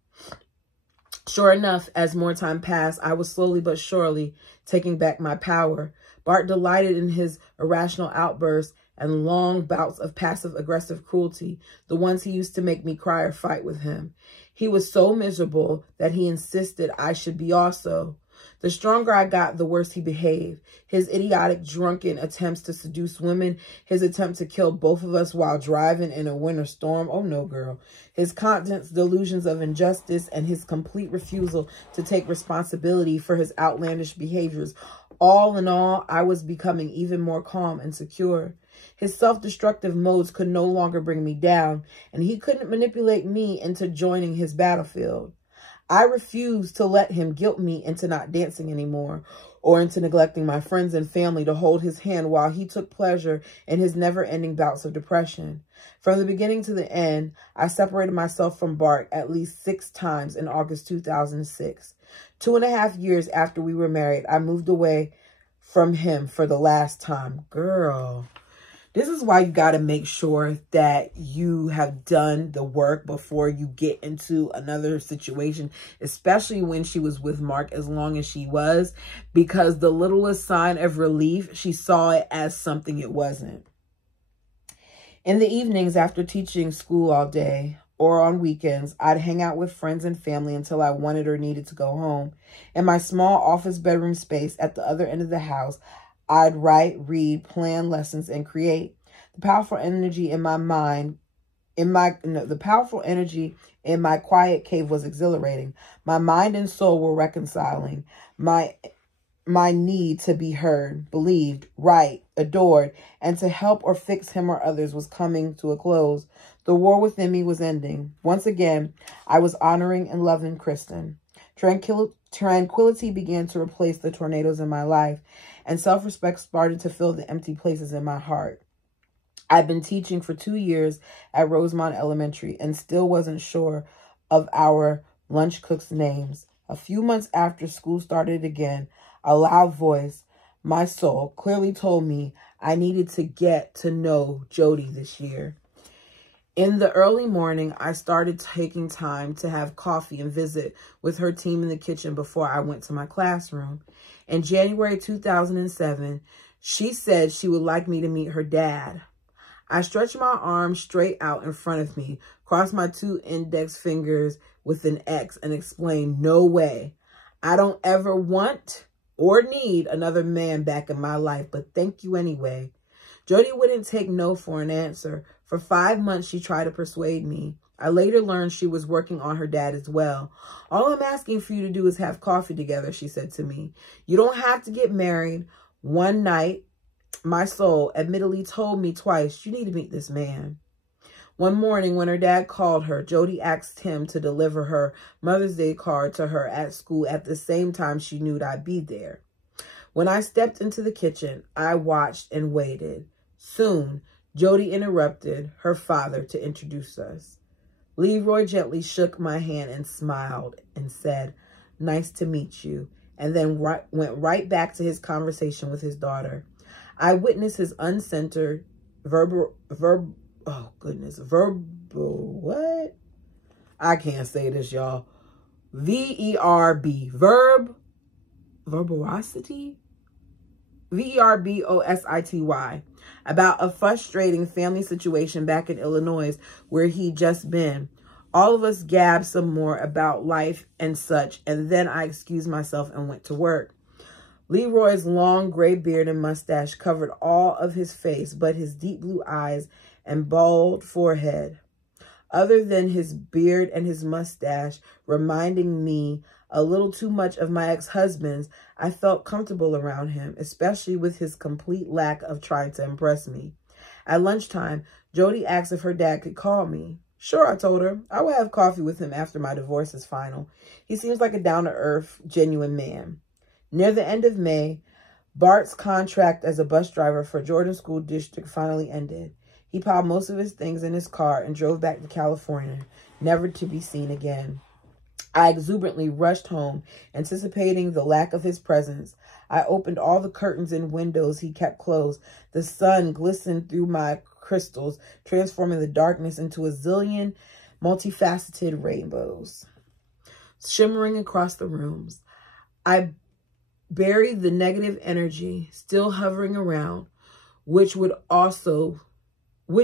Sure enough, as more time passed, I was slowly but surely taking back my power. Bart delighted in his irrational outbursts and long bouts of passive-aggressive cruelty, the ones he used to make me cry or fight with him. He was so miserable that he insisted I should be also. The stronger I got, the worse he behaved. His idiotic, drunken attempts to seduce women, his attempt to kill both of us while driving in a winter storm. Oh, no, girl. His constant delusions of injustice and his complete refusal to take responsibility for his outlandish behaviors. All in all, I was becoming even more calm and secure. His self-destructive modes could no longer bring me down, and he couldn't manipulate me into joining his battlefield. I refused to let him guilt me into not dancing anymore, or into neglecting my friends and family to hold his hand while he took pleasure in his never-ending bouts of depression. From the beginning to the end, I separated myself from Bart at least 6 times in August 2006. 2.5 years after we were married, I moved away from him for the last time. Girl. This is why you got to make sure that you have done the work before you get into another situation, especially when she was with Mark as long as she was, because the littlest sign of relief, she saw it as something it wasn't. In the evenings after teaching school all day or on weekends, I'd hang out with friends and family until I wanted or needed to go home. In my small office bedroom space at the other end of the house, I'd write, read, plan lessons, and create. The powerful energy in my mind, the powerful energy in my quiet cave was exhilarating. My mind and soul were reconciling. My need to be heard, believed, right, adored, and to help or fix him or others was coming to a close. The war within me was ending. Once again, I was honoring and loving Kristen. Tranquility began to replace the tornadoes in my life, and self-respect started to fill the empty places in my heart. I'd been teaching for 2 years at Rosemont Elementary and still wasn't sure of our lunch cooks' names. A few months after school started again, a loud voice, my soul, clearly told me I needed to get to know Jody this year. In the early morning, I started taking time to have coffee and visit with her team in the kitchen before I went to my classroom. In January 2007, she said she would like me to meet her dad. I stretched my arms straight out in front of me, crossed my 2 index fingers with an X, and explained, "No way. I don't ever want or need another man back in my life, but thank you anyway." Jody wouldn't take no for an answer. For 5 months, she tried to persuade me. I later learned she was working on her dad as well. "All I'm asking for you to do is have coffee together," she said to me. "You don't have to get married." One night, my soul admittedly told me twice, "You need to meet this man." One morning, when her dad called her, Jody asked him to deliver her Mother's Day card to her at school at the same time she knew I'd be there. When I stepped into the kitchen, I watched and waited. Soon, Jody interrupted her father to introduce us. Leroy gently shook my hand and smiled and said, "Nice to meet you," and then went right back to his conversation with his daughter. I witnessed his uncensored verbal, what? I can't say this, y'all. Verborosity? Verbosity, about a frustrating family situation back in Illinois where he'd just been. All of us gabbed some more about life and such, and then I excused myself and went to work. Leroy's long gray beard and mustache covered all of his face, but his deep blue eyes and bald forehead, other than his beard and his mustache reminding me a little too much of my ex-husband's, I felt comfortable around him, especially with his complete lack of trying to impress me. At lunchtime, Jody asked if her dad could call me. Sure, I told her. I will have coffee with him after my divorce is final. He seems like a down-to-earth, genuine man. Near the end of May, Bart's contract as a bus driver for Jordan School District finally ended. He piled most of his things in his car and drove back to California, never to be seen again. I exuberantly rushed home, anticipating the lack of his presence. I opened all the curtains and windows he kept closed. The sun glistened through my crystals, transforming the darkness into a zillion multifaceted rainbows, shimmering across the rooms. I buried the negative energy still hovering around, which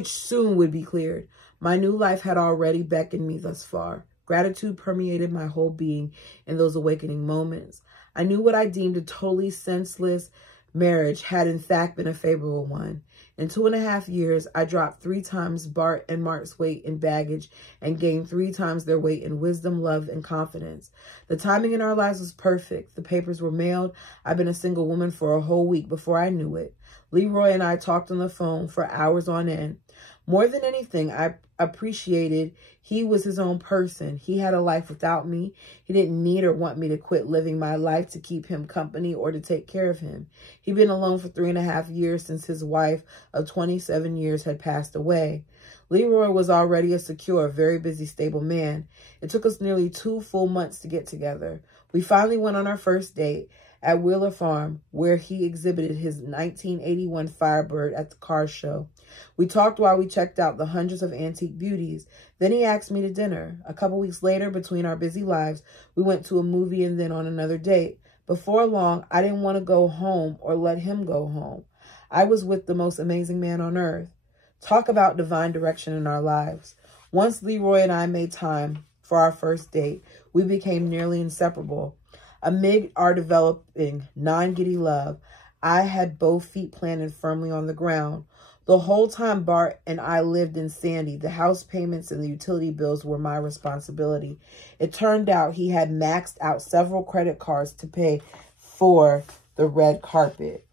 soon would be cleared. My new life had already beckoned me thus far. Gratitude permeated my whole being in those awakening moments. I knew what I deemed a totally senseless marriage had in fact been a favorable one. In 2.5 years, I dropped 3 times Bart and Mark's weight in baggage and gained 3 times their weight in wisdom, love, and confidence. The timing in our lives was perfect. The papers were mailed. I'd been a single woman for a whole week before I knew it. Leroy and I talked on the phone for hours on end. More than anything, I appreciated he was his own person. He had a life without me. He didn't need or want me to quit living my life to keep him company or to take care of him. He'd been alone for 3.5 years since his wife of 27 years had passed away. Leroy was already a secure, very busy, stable man. It took us nearly 2 full months to get together. We finally went on our first date at Wheeler Farm, where he exhibited his 1981 Firebird at the car show. We talked while we checked out the hundreds of antique beauties. Then he asked me to dinner. A couple weeks later, between our busy lives, we went to a movie and then on another date. Before long, I didn't want to go home or let him go home. I was with the most amazing man on earth. Talk about divine direction in our lives. Once Leroy and I made time for our first date, we became nearly inseparable. Amid our developing non-giddy love, I had both feet planted firmly on the ground. The whole time Bart and I lived in Sandy, the house payments and the utility bills were my responsibility. It turned out he had maxed out several credit cards to pay for the red carpet.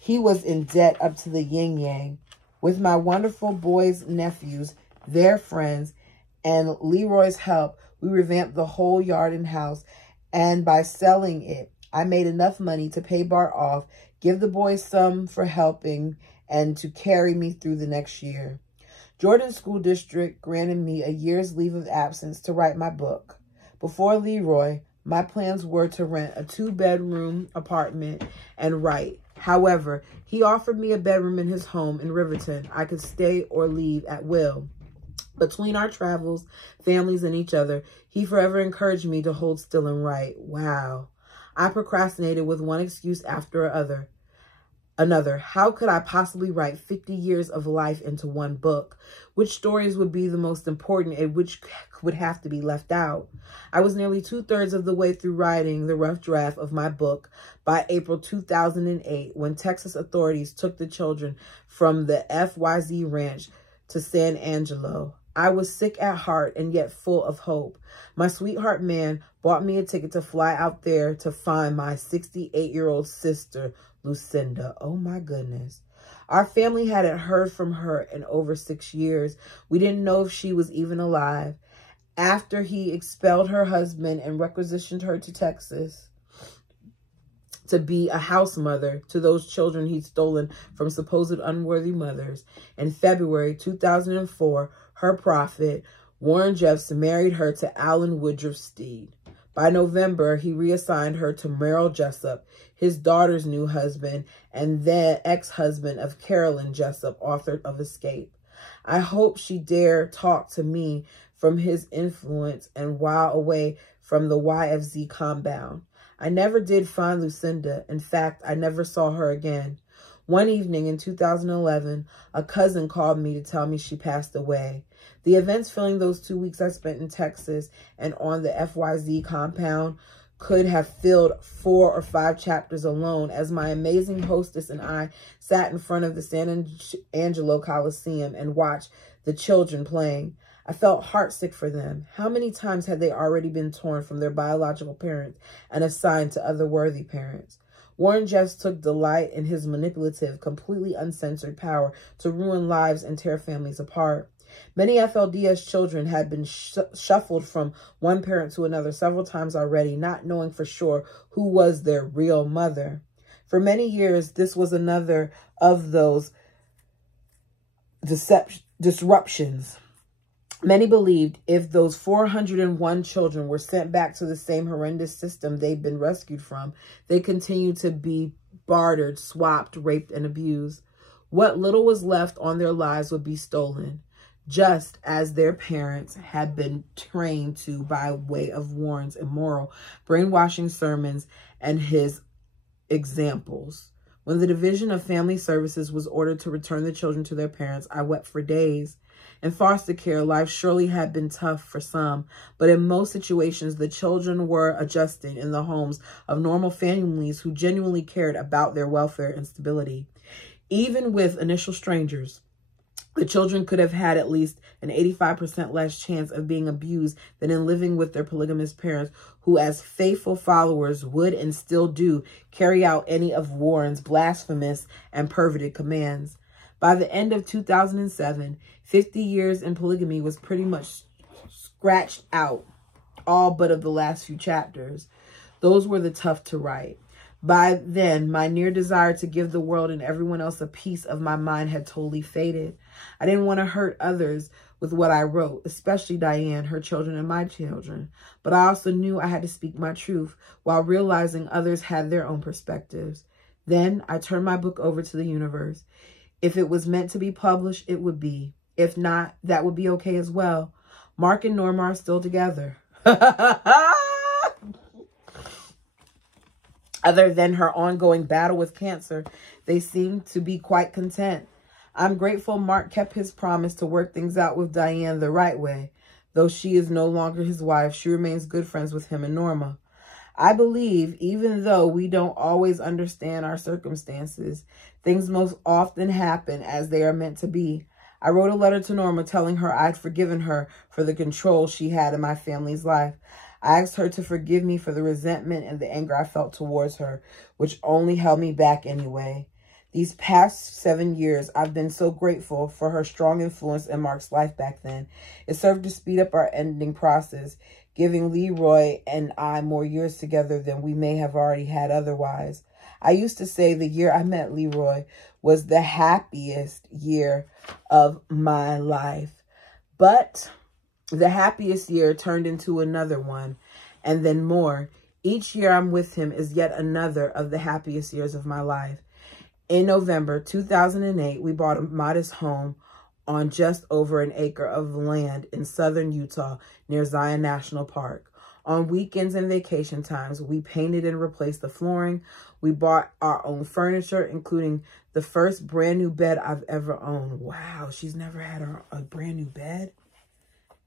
He was in debt up to the yin-yang. With my wonderful boys' nephews, their friends, and Leroy's help, we revamped the whole yard and house. And by selling it, I made enough money to pay Bart off, give the boys some for helping, and to carry me through the next year. Jordan School District granted me a year's leave of absence to write my book. Before Leroy, my plans were to rent a 2-bedroom apartment and write. However, he offered me a bedroom in his home in Riverton. I could stay or leave at will. Between our travels, families, and each other, he forever encouraged me to hold still and write. Wow. I procrastinated with one excuse after another. How could I possibly write 50 years of life into one book? Which stories would be the most important and which would have to be left out? I was nearly 2/3 of the way through writing the rough draft of my book by April 2008 when Texas authorities took the children from the FYZ ranch to San Angelo. I was sick at heart and yet full of hope. My sweetheart man bought me a ticket to fly out there to find my 68-year-old sister, Lucinda. Oh my goodness. Our family hadn't heard from her in over 6 years. We didn't know if she was even alive. After he expelled her husband and requisitioned her to Texas to be a house mother to those children he'd stolen from supposed unworthy mothers, in February 2004, her prophet, Warren Jeffs, married her to Alan Woodruff Steed. By November, he reassigned her to Merrill Jessup, his daughter's new husband, and then ex-husband of Carolyn Jessup, author of Escape. I hope she dare talk to me from his influence and while away from the YFZ compound. I never did find Lucinda. In fact, I never saw her again. One evening in 2011, a cousin called me to tell me she passed away. The events filling those 2 weeks I spent in Texas and on the FYZ compound could have filled 4 or 5 chapters alone, as my amazing hostess and I sat in front of the San Angelo Coliseum and watched the children playing. I felt heartsick for them. How many times had they already been torn from their biological parents and assigned to other worthy parents? Warren Jeffs took delight in his manipulative, completely uncensored power to ruin lives and tear families apart. Many FLDS children had been shuffled from one parent to another several times already, not knowing for sure who was their real mother. For many years, this was another of those disruptions. Many believed if those 401 children were sent back to the same horrendous system they'd been rescued from, they continued to be bartered, swapped, raped, and abused. What little was left on their lives would be stolen, just as their parents had been trained to by way of Warren's immoral, brainwashing sermons and his examples. When the Division of Family Services was ordered to return the children to their parents, I wept for days. In foster care, life surely had been tough for some, but in most situations, the children were adjusting in the homes of normal families who genuinely cared about their welfare and stability. Even with initial strangers, the children could have had at least an 85% less chance of being abused than in living with their polygamous parents, who as faithful followers would and still do carry out any of Warren's blasphemous and perverted commands. By the end of 2007, 50 years in polygamy was pretty much scratched out, all but of the last few chapters. Those were the tough to write. By then, my near desire to give the world and everyone else a piece of my mind had totally faded. I didn't want to hurt others with what I wrote, especially Diane, her children, and my children. But I also knew I had to speak my truth while realizing others had their own perspectives. Then I turned my book over to the universe. If it was meant to be published, it would be. If not, that would be okay as well. Mark and Norma are still together. Other than her ongoing battle with cancer, they seem to be quite content. I'm grateful Mark kept his promise to work things out with Diane the right way. Though she is no longer his wife, she remains good friends with him and Norma. I believe, even though we don't always understand our circumstances, things most often happen as they are meant to be. I wrote a letter to Norma telling her I'd forgiven her for the control she had in my family's life. I asked her to forgive me for the resentment and the anger I felt towards her, which only held me back anyway. These past 7 years, I've been so grateful for her strong influence in Mark's life back then. It served to speed up our ending process, giving Leroy and I more years together than we may have already had otherwise. I used to say the year I met Leroy was the happiest year of my life. But the happiest year turned into another one, and then more. Each year I'm with him is yet another of the happiest years of my life. In November 2008, we bought a modest home on just over an acre of land in southern Utah near Zion National Park. On weekends and vacation times, we painted and replaced the flooring. We bought our own furniture, including the first brand new bed I've ever owned. Wow, she's never had a brand new bed?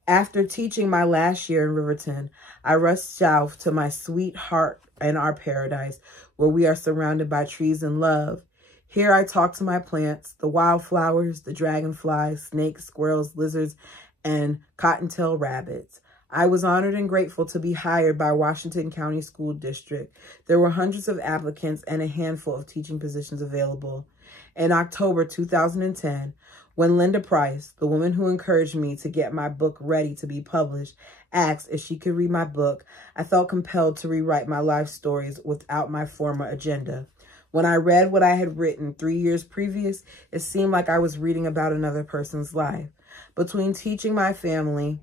After teaching my last year in Riverton, I rushed south to my sweetheart and our paradise, where we are surrounded by trees and love. Here I talk to my plants, the wildflowers, the dragonflies, snakes, squirrels, lizards, and cottontail rabbits. I was honored and grateful to be hired by Washington County School District. There were hundreds of applicants and a handful of teaching positions available. In October 2010, when Linda Price, the woman who encouraged me to get my book ready to be published, asked if she could read my book, I felt compelled to rewrite my life stories without my former agenda. When I read what I had written 3 years previous, it seemed like I was reading about another person's life. Between teaching and my family,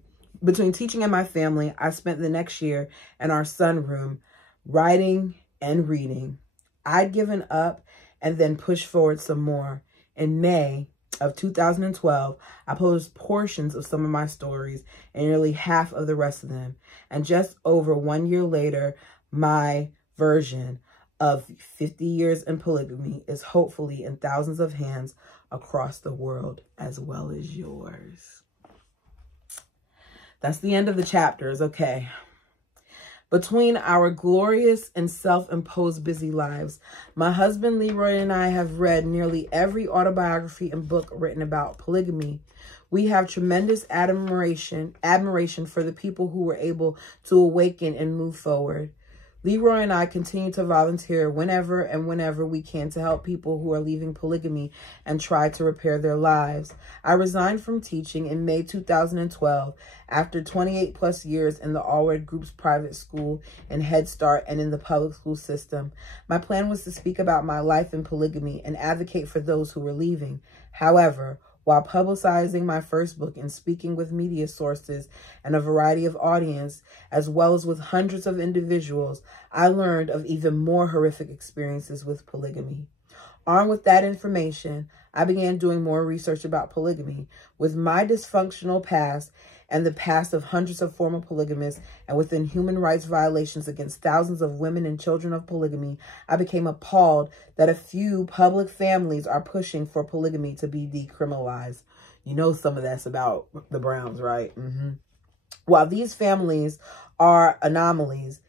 I spent the next year in our sunroom writing and reading. I'd given up and then pushed forward some more. In May of 2012, I published portions of some of my stories and nearly half of the rest of them. And just over 1 year later, my version of 50 Years in Polygamy is hopefully in thousands of hands across the world, as well as yours. That's the end of the chapters. Okay. Between our glorious and self-imposed busy lives, my husband Leroy and I have read nearly every autobiography and book written about polygamy. We have tremendous admiration for the people who were able to awaken and move forward. Leroy and I continue to volunteer whenever we can to help people who are leaving polygamy and try to repair their lives. I resigned from teaching in May 2012 after 28 plus years in the Allred Group's private school and Head Start and in the public school system. My plan was to speak about my life in polygamy and advocate for those who were leaving. However, while publicizing my first book and speaking with media sources and a variety of audience, as well as with hundreds of individuals, I learned of even more horrific experiences with polygamy. Armed with that information, I began doing more research about polygamy. With my dysfunctional past and the past of hundreds of former polygamists, and within human rights violations against thousands of women and children of polygamy, I became appalled that a few public families are pushing for polygamy to be decriminalized. You know some of that's about the Browns, right? While these families are anomalies,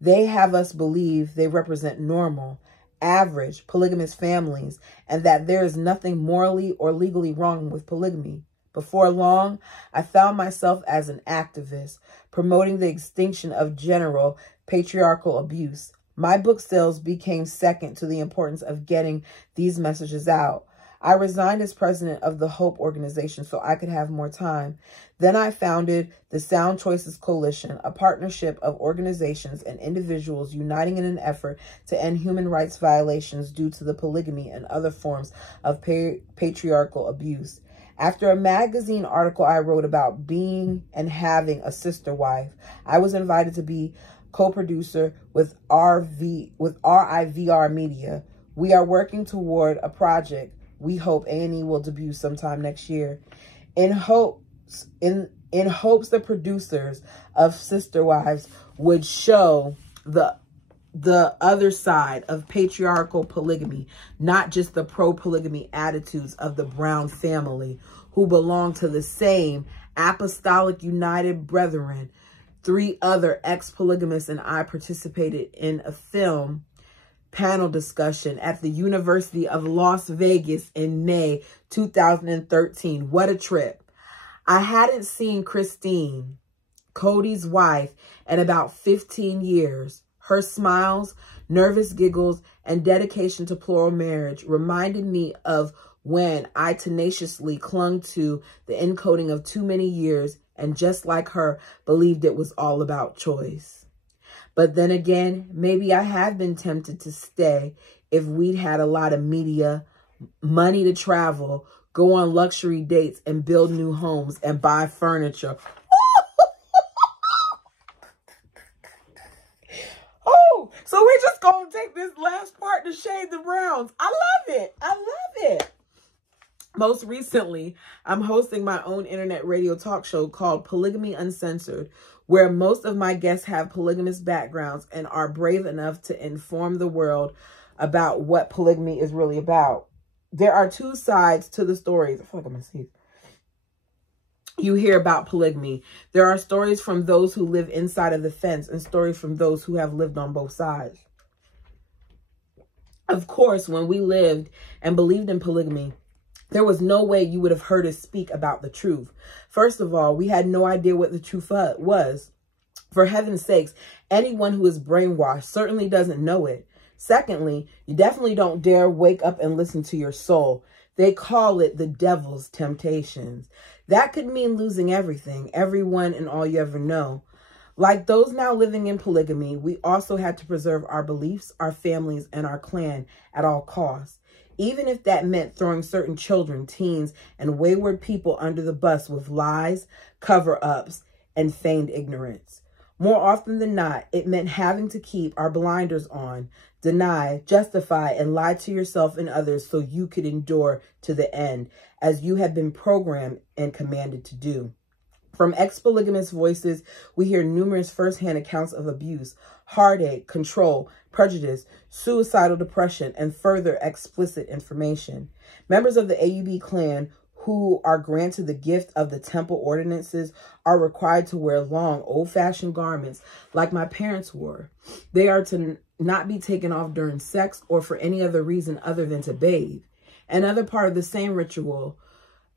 they have us believe they represent normal, average polygamous families, and that there is nothing morally or legally wrong with polygamy. Before long, I found myself as an activist, promoting the extinction of general patriarchal abuse. My book sales became second to the importance of getting these messages out. I resigned as president of the Hope organization so I could have more time. Then I founded the Sound Choices Coalition, a partnership of organizations and individuals uniting in an effort to end human rights violations due to the polygamy and other forms of patriarchal abuse. After a magazine article I wrote about being and having a sister wife, I was invited to be co-producer with RIVR Media. We are working toward a project we hope A&E will debut sometime next year. In hopes the producers of Sister Wives would show the other side of patriarchal polygamy, not just the pro-polygamy attitudes of the Brown family, who belong to the same apostolic united brethren. 3 other ex-polygamists and I participated in a film panel discussion at the University of Las Vegas in May 2013. What a trip. I hadn't seen Christine, Cody's wife, in about 15 years. Her smiles, nervous giggles, and dedication to plural marriage reminded me of when I tenaciously clung to the encoding of too many years and, just like her, believed it was all about choice. But then again, maybe I have been tempted to stay if we'd had a lot of media, money to travel, go on luxury dates, and build new homes and buy furniture. Oh, so we're just going to take this last part starting to shade the browns. I love it. I love it. Most recently, I'm hosting my own internet radio talk show called Polygamy Uncensored, where most of my guests have polygamous backgrounds and are brave enough to inform the world about what polygamy is really about. There are two sides to the stories. I feel like I'm going to sneeze. You hear about polygamy. There are stories from those who live inside of the fence and stories from those who have lived on both sides. Of course, when we lived and believed in polygamy, there was no way you would have heard us speak about the truth. First of all, we had no idea what the truth was. For heaven's sakes, anyone who is brainwashed certainly doesn't know it. Secondly, you definitely don't dare wake up and listen to your soul. They call it the devil's temptations. That could mean losing everything, everyone, and all you ever know. Like those now living in polygamy, we also had to preserve our beliefs, our families, and our clan at all costs. Even if that meant throwing certain children, teens, and wayward people under the bus with lies, cover-ups, and feigned ignorance. More often than not, it meant having to keep our blinders on, deny, justify, and lie to yourself and others so you could endure to the end, as you had been programmed and commanded to do. From ex-polygamous voices, we hear numerous first-hand accounts of abuse, heartache, control, prejudice, suicidal depression, and further explicit information. Members of the AUB clan who are granted the gift of the temple ordinances are required to wear long, old-fashioned garments like my parents wore. They are to not be taken off during sex or for any other reason other than to bathe. Another part of the same ritual,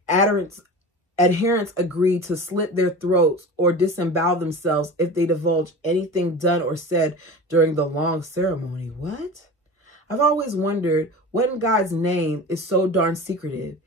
adherents agreed to slit their throats or disembowel themselves if they divulged anything done or said during the long ceremony. What? I've always wondered what in God's name is so darn secretive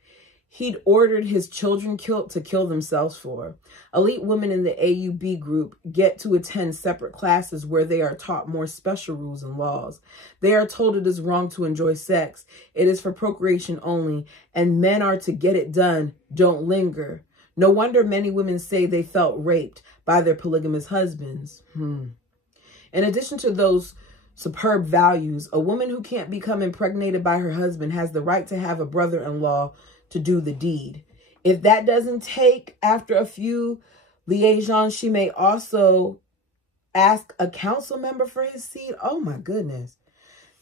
he'd ordered his children to kill themselves for. Elite women in the AUB group get to attend separate classes where they are taught more special rules and laws. They are told it is wrong to enjoy sex. It is for procreation only, and men are to get it done, don't linger. No wonder many women say they felt raped by their polygamous husbands. In addition to those superb values, a woman who can't become impregnated by her husband has the right to have a brother-in-law to do the deed. If that doesn't take after a few liaisons, she may also ask a council member for his seed. Oh my goodness.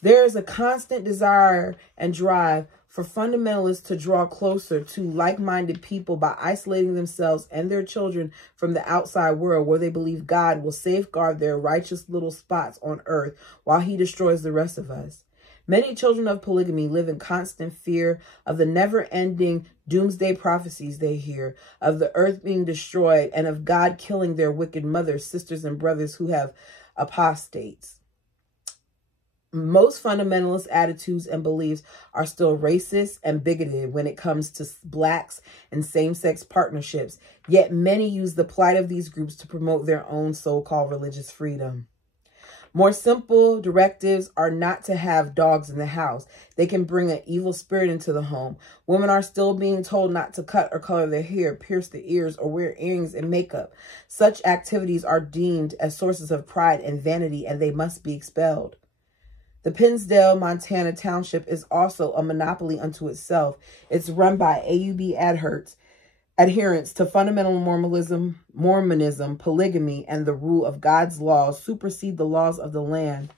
There is a constant desire and drive for fundamentalists to draw closer to like-minded people by isolating themselves and their children from the outside world where they believe God will safeguard their righteous little spots on earth while he destroys the rest of us. Many children of polygamy live in constant fear of the never-ending doomsday prophecies they hear, of the earth being destroyed, and of God killing their wicked mothers, sisters, and brothers who have apostates. Most fundamentalist attitudes and beliefs are still racist and bigoted when it comes to blacks and same-sex partnerships, yet many use the plight of these groups to promote their own so-called religious freedom. More simple directives are not to have dogs in the house. They can bring an evil spirit into the home. Women are still being told not to cut or color their hair, pierce their ears, or wear earrings and makeup. Such activities are deemed as sources of pride and vanity, and they must be expelled. The Pennsdale, Montana Township is also a monopoly unto itself. It's run by AUB adherents to fundamental Mormonism, polygamy, and the rule of God's laws supersede the laws of the land.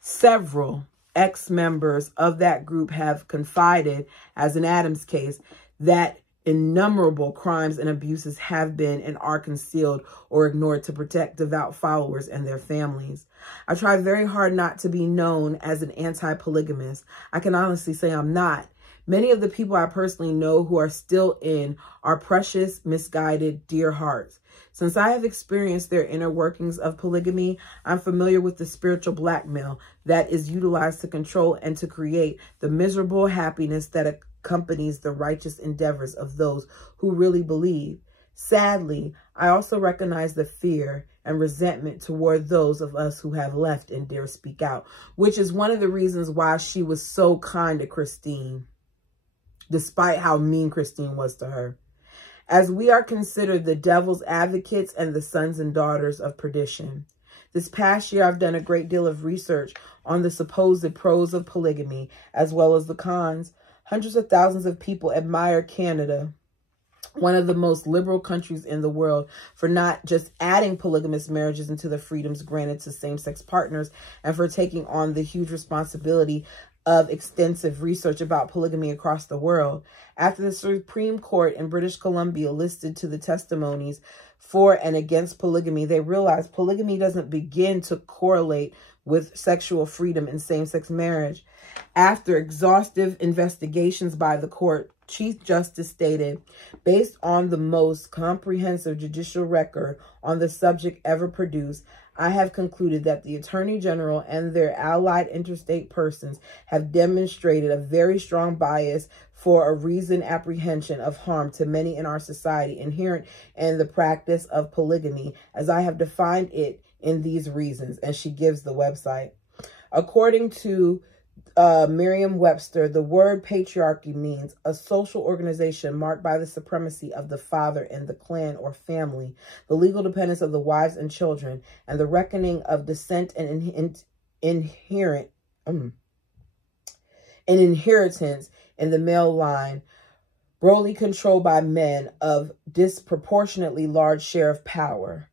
Several ex-members of that group have confided, as in Adam's case, that innumerable crimes and abuses have been and are concealed or ignored to protect devout followers and their families. I try very hard not to be known as an anti-polygamist. I can honestly say I'm not. Many of the people I personally know who are still in are precious, misguided, dear hearts. Since I have experienced their inner workings of polygamy, I'm familiar with the spiritual blackmail that is utilized to control and to create the miserable happiness that accompanies the righteous endeavors of those who really believe. Sadly, I also recognize the fear and resentment toward those of us who have left and dare speak out, which is one of the reasons why she was so kind to Christine, despite how mean Christine was to her. As we are considered the devil's advocates and the sons and daughters of perdition. This past year, I've done a great deal of research on the supposed pros of polygamy, as well as the cons. Hundreds of thousands of people admire Canada, one of the most liberal countries in the world, for not just adding polygamous marriages into the freedoms granted to same-sex partners, and for taking on the huge responsibility of extensive research about polygamy across the world. After the Supreme Court in British Columbia listened to the testimonies for and against polygamy, they realized polygamy doesn't begin to correlate with sexual freedom in same-sex marriage. After exhaustive investigations by the court, Chief Justice stated, based on the most comprehensive judicial record on the subject ever produced, I have concluded that the Attorney General and their allied interstate persons have demonstrated a very strong bias for a reasoned apprehension of harm to many in our society inherent in the practice of polygamy, as I have defined it in these reasons. And she gives the website. According to Merriam-Webster, the word patriarchy means a social organization marked by the supremacy of the father in the clan or family, the legal dependence of the wives and children, and the reckoning of descent and inheritance in the male line, broadly controlled by men of disproportionately large share of power.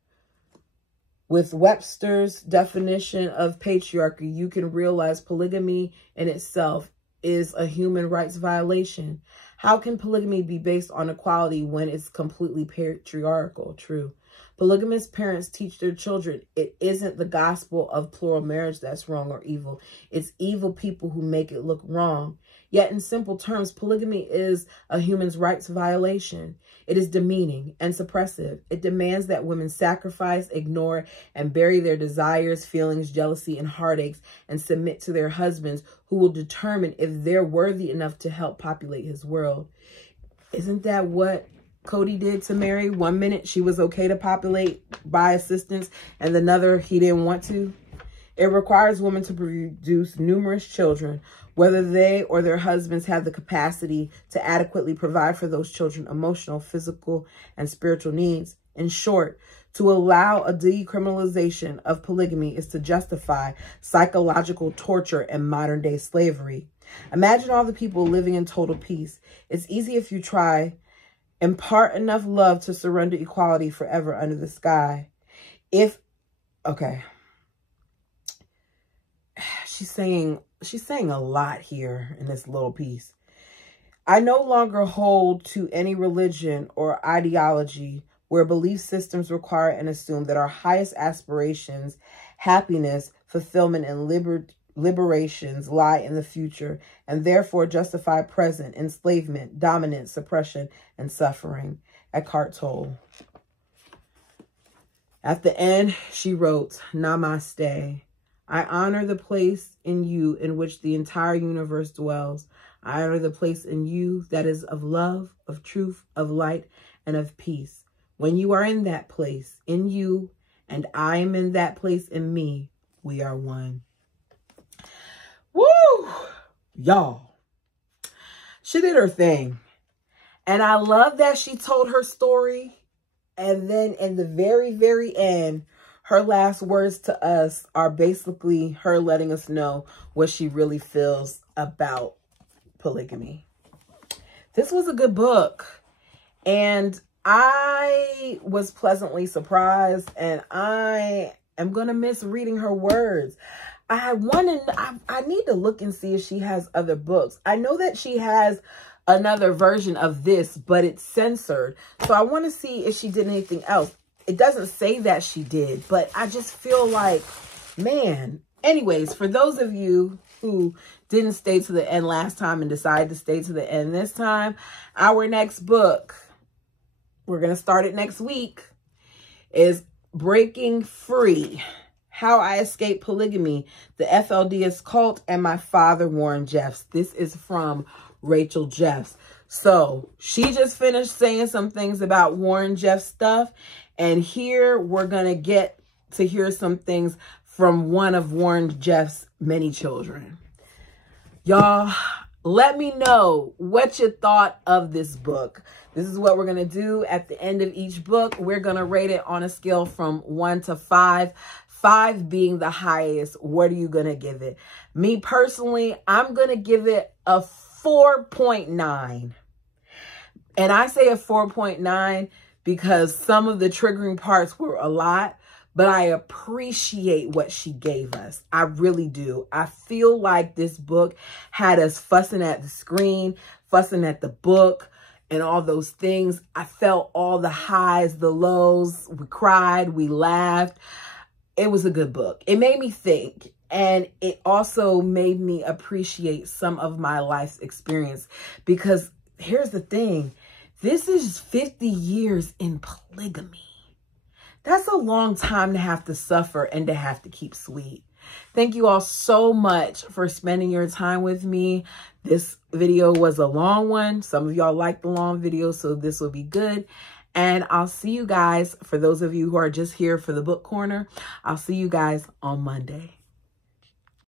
With Webster's definition of patriarchy, you can realize polygamy in itself is a human rights violation. How can polygamy be based on equality when it's completely patriarchal? True. Polygamous parents teach their children it isn't the gospel of plural marriage that's wrong or evil. It's evil people who make it look wrong. Yet in simple terms, polygamy is a human rights violation. It is demeaning and suppressive. It demands that women sacrifice, ignore, and bury their desires, feelings, jealousy, and heartaches, and submit to their husbands, who will determine if they're worthy enough to help populate his world. Isn't that what Cody did to Mary? 1 minute she was okay to populate by assistance, and another he didn't want to. It requires women to produce numerous children, whether they or their husbands have the capacity to adequately provide for those children emotional, physical, and spiritual needs. In short, to allow a decriminalization of polygamy is to justify psychological torture and modern-day slavery. Imagine all the people living in total peace. It's easy if you try. Impart enough love to surrender equality forever under the sky. She's saying a lot here in this little piece. I no longer hold to any religion or ideology where belief systems require and assume that our highest aspirations, happiness, fulfillment, and liberations lie in the future, and therefore justify present enslavement, dominance, suppression, and suffering. Eckhart Tolle. At the end, she wrote, Namaste. I honor the place in you in which the entire universe dwells. I honor the place in you that is of love, of truth, of light, and of peace. When you are in that place, in you, and I am in that place in me, we are one. Woo! Y'all. She did her thing. And I love that she told her story. And then in the very, very end, her last words to us are basically her letting us know what she really feels about polygamy. This was a good book. And I was pleasantly surprised. And I am going to miss reading her words. I need to look and see if she has other books. I know that she has another version of this, but it's censored. So I want to see if she did anything else. It doesn't say that she did, but I just feel like, man. Anyways, for those of you who didn't stay to the end last time and decided to stay to the end this time, our next book, we're going to start it next week, is Breaking Free: How I Escaped Polygamy, the FLDS Cult, and My Father, Warren Jeffs. This is from Rachel Jeffs. So she just finished saying some things about Warren Jeffs stuff. And here we're going to get to hear some things from one of Warren Jeffs' many children. Y'all, let me know what you thought of this book. This is what we're going to do at the end of each book. We're going to rate it on a scale from 1 to 5. 5 being the highest, what are you going to give it? Me personally, I'm going to give it a 4.9. And I say a 4.9 because some of the triggering parts were a lot, but I appreciate what she gave us. I really do. I feel like this book had us fussing at the screen, fussing at the book, and all those things. I felt all the highs, the lows. We cried, we laughed. It was a good book. It made me think, and it also made me appreciate some of my life's experience, because here's the thing. This is 50 years in polygamy. That's a long time to have to suffer and to have to keep sweet. Thank you all so much for spending your time with me. This video was a long one. Some of y'all like the long videos, so this will be good. And I'll see you guys, for those of you who are just here for the book corner, I'll see you guys on Monday.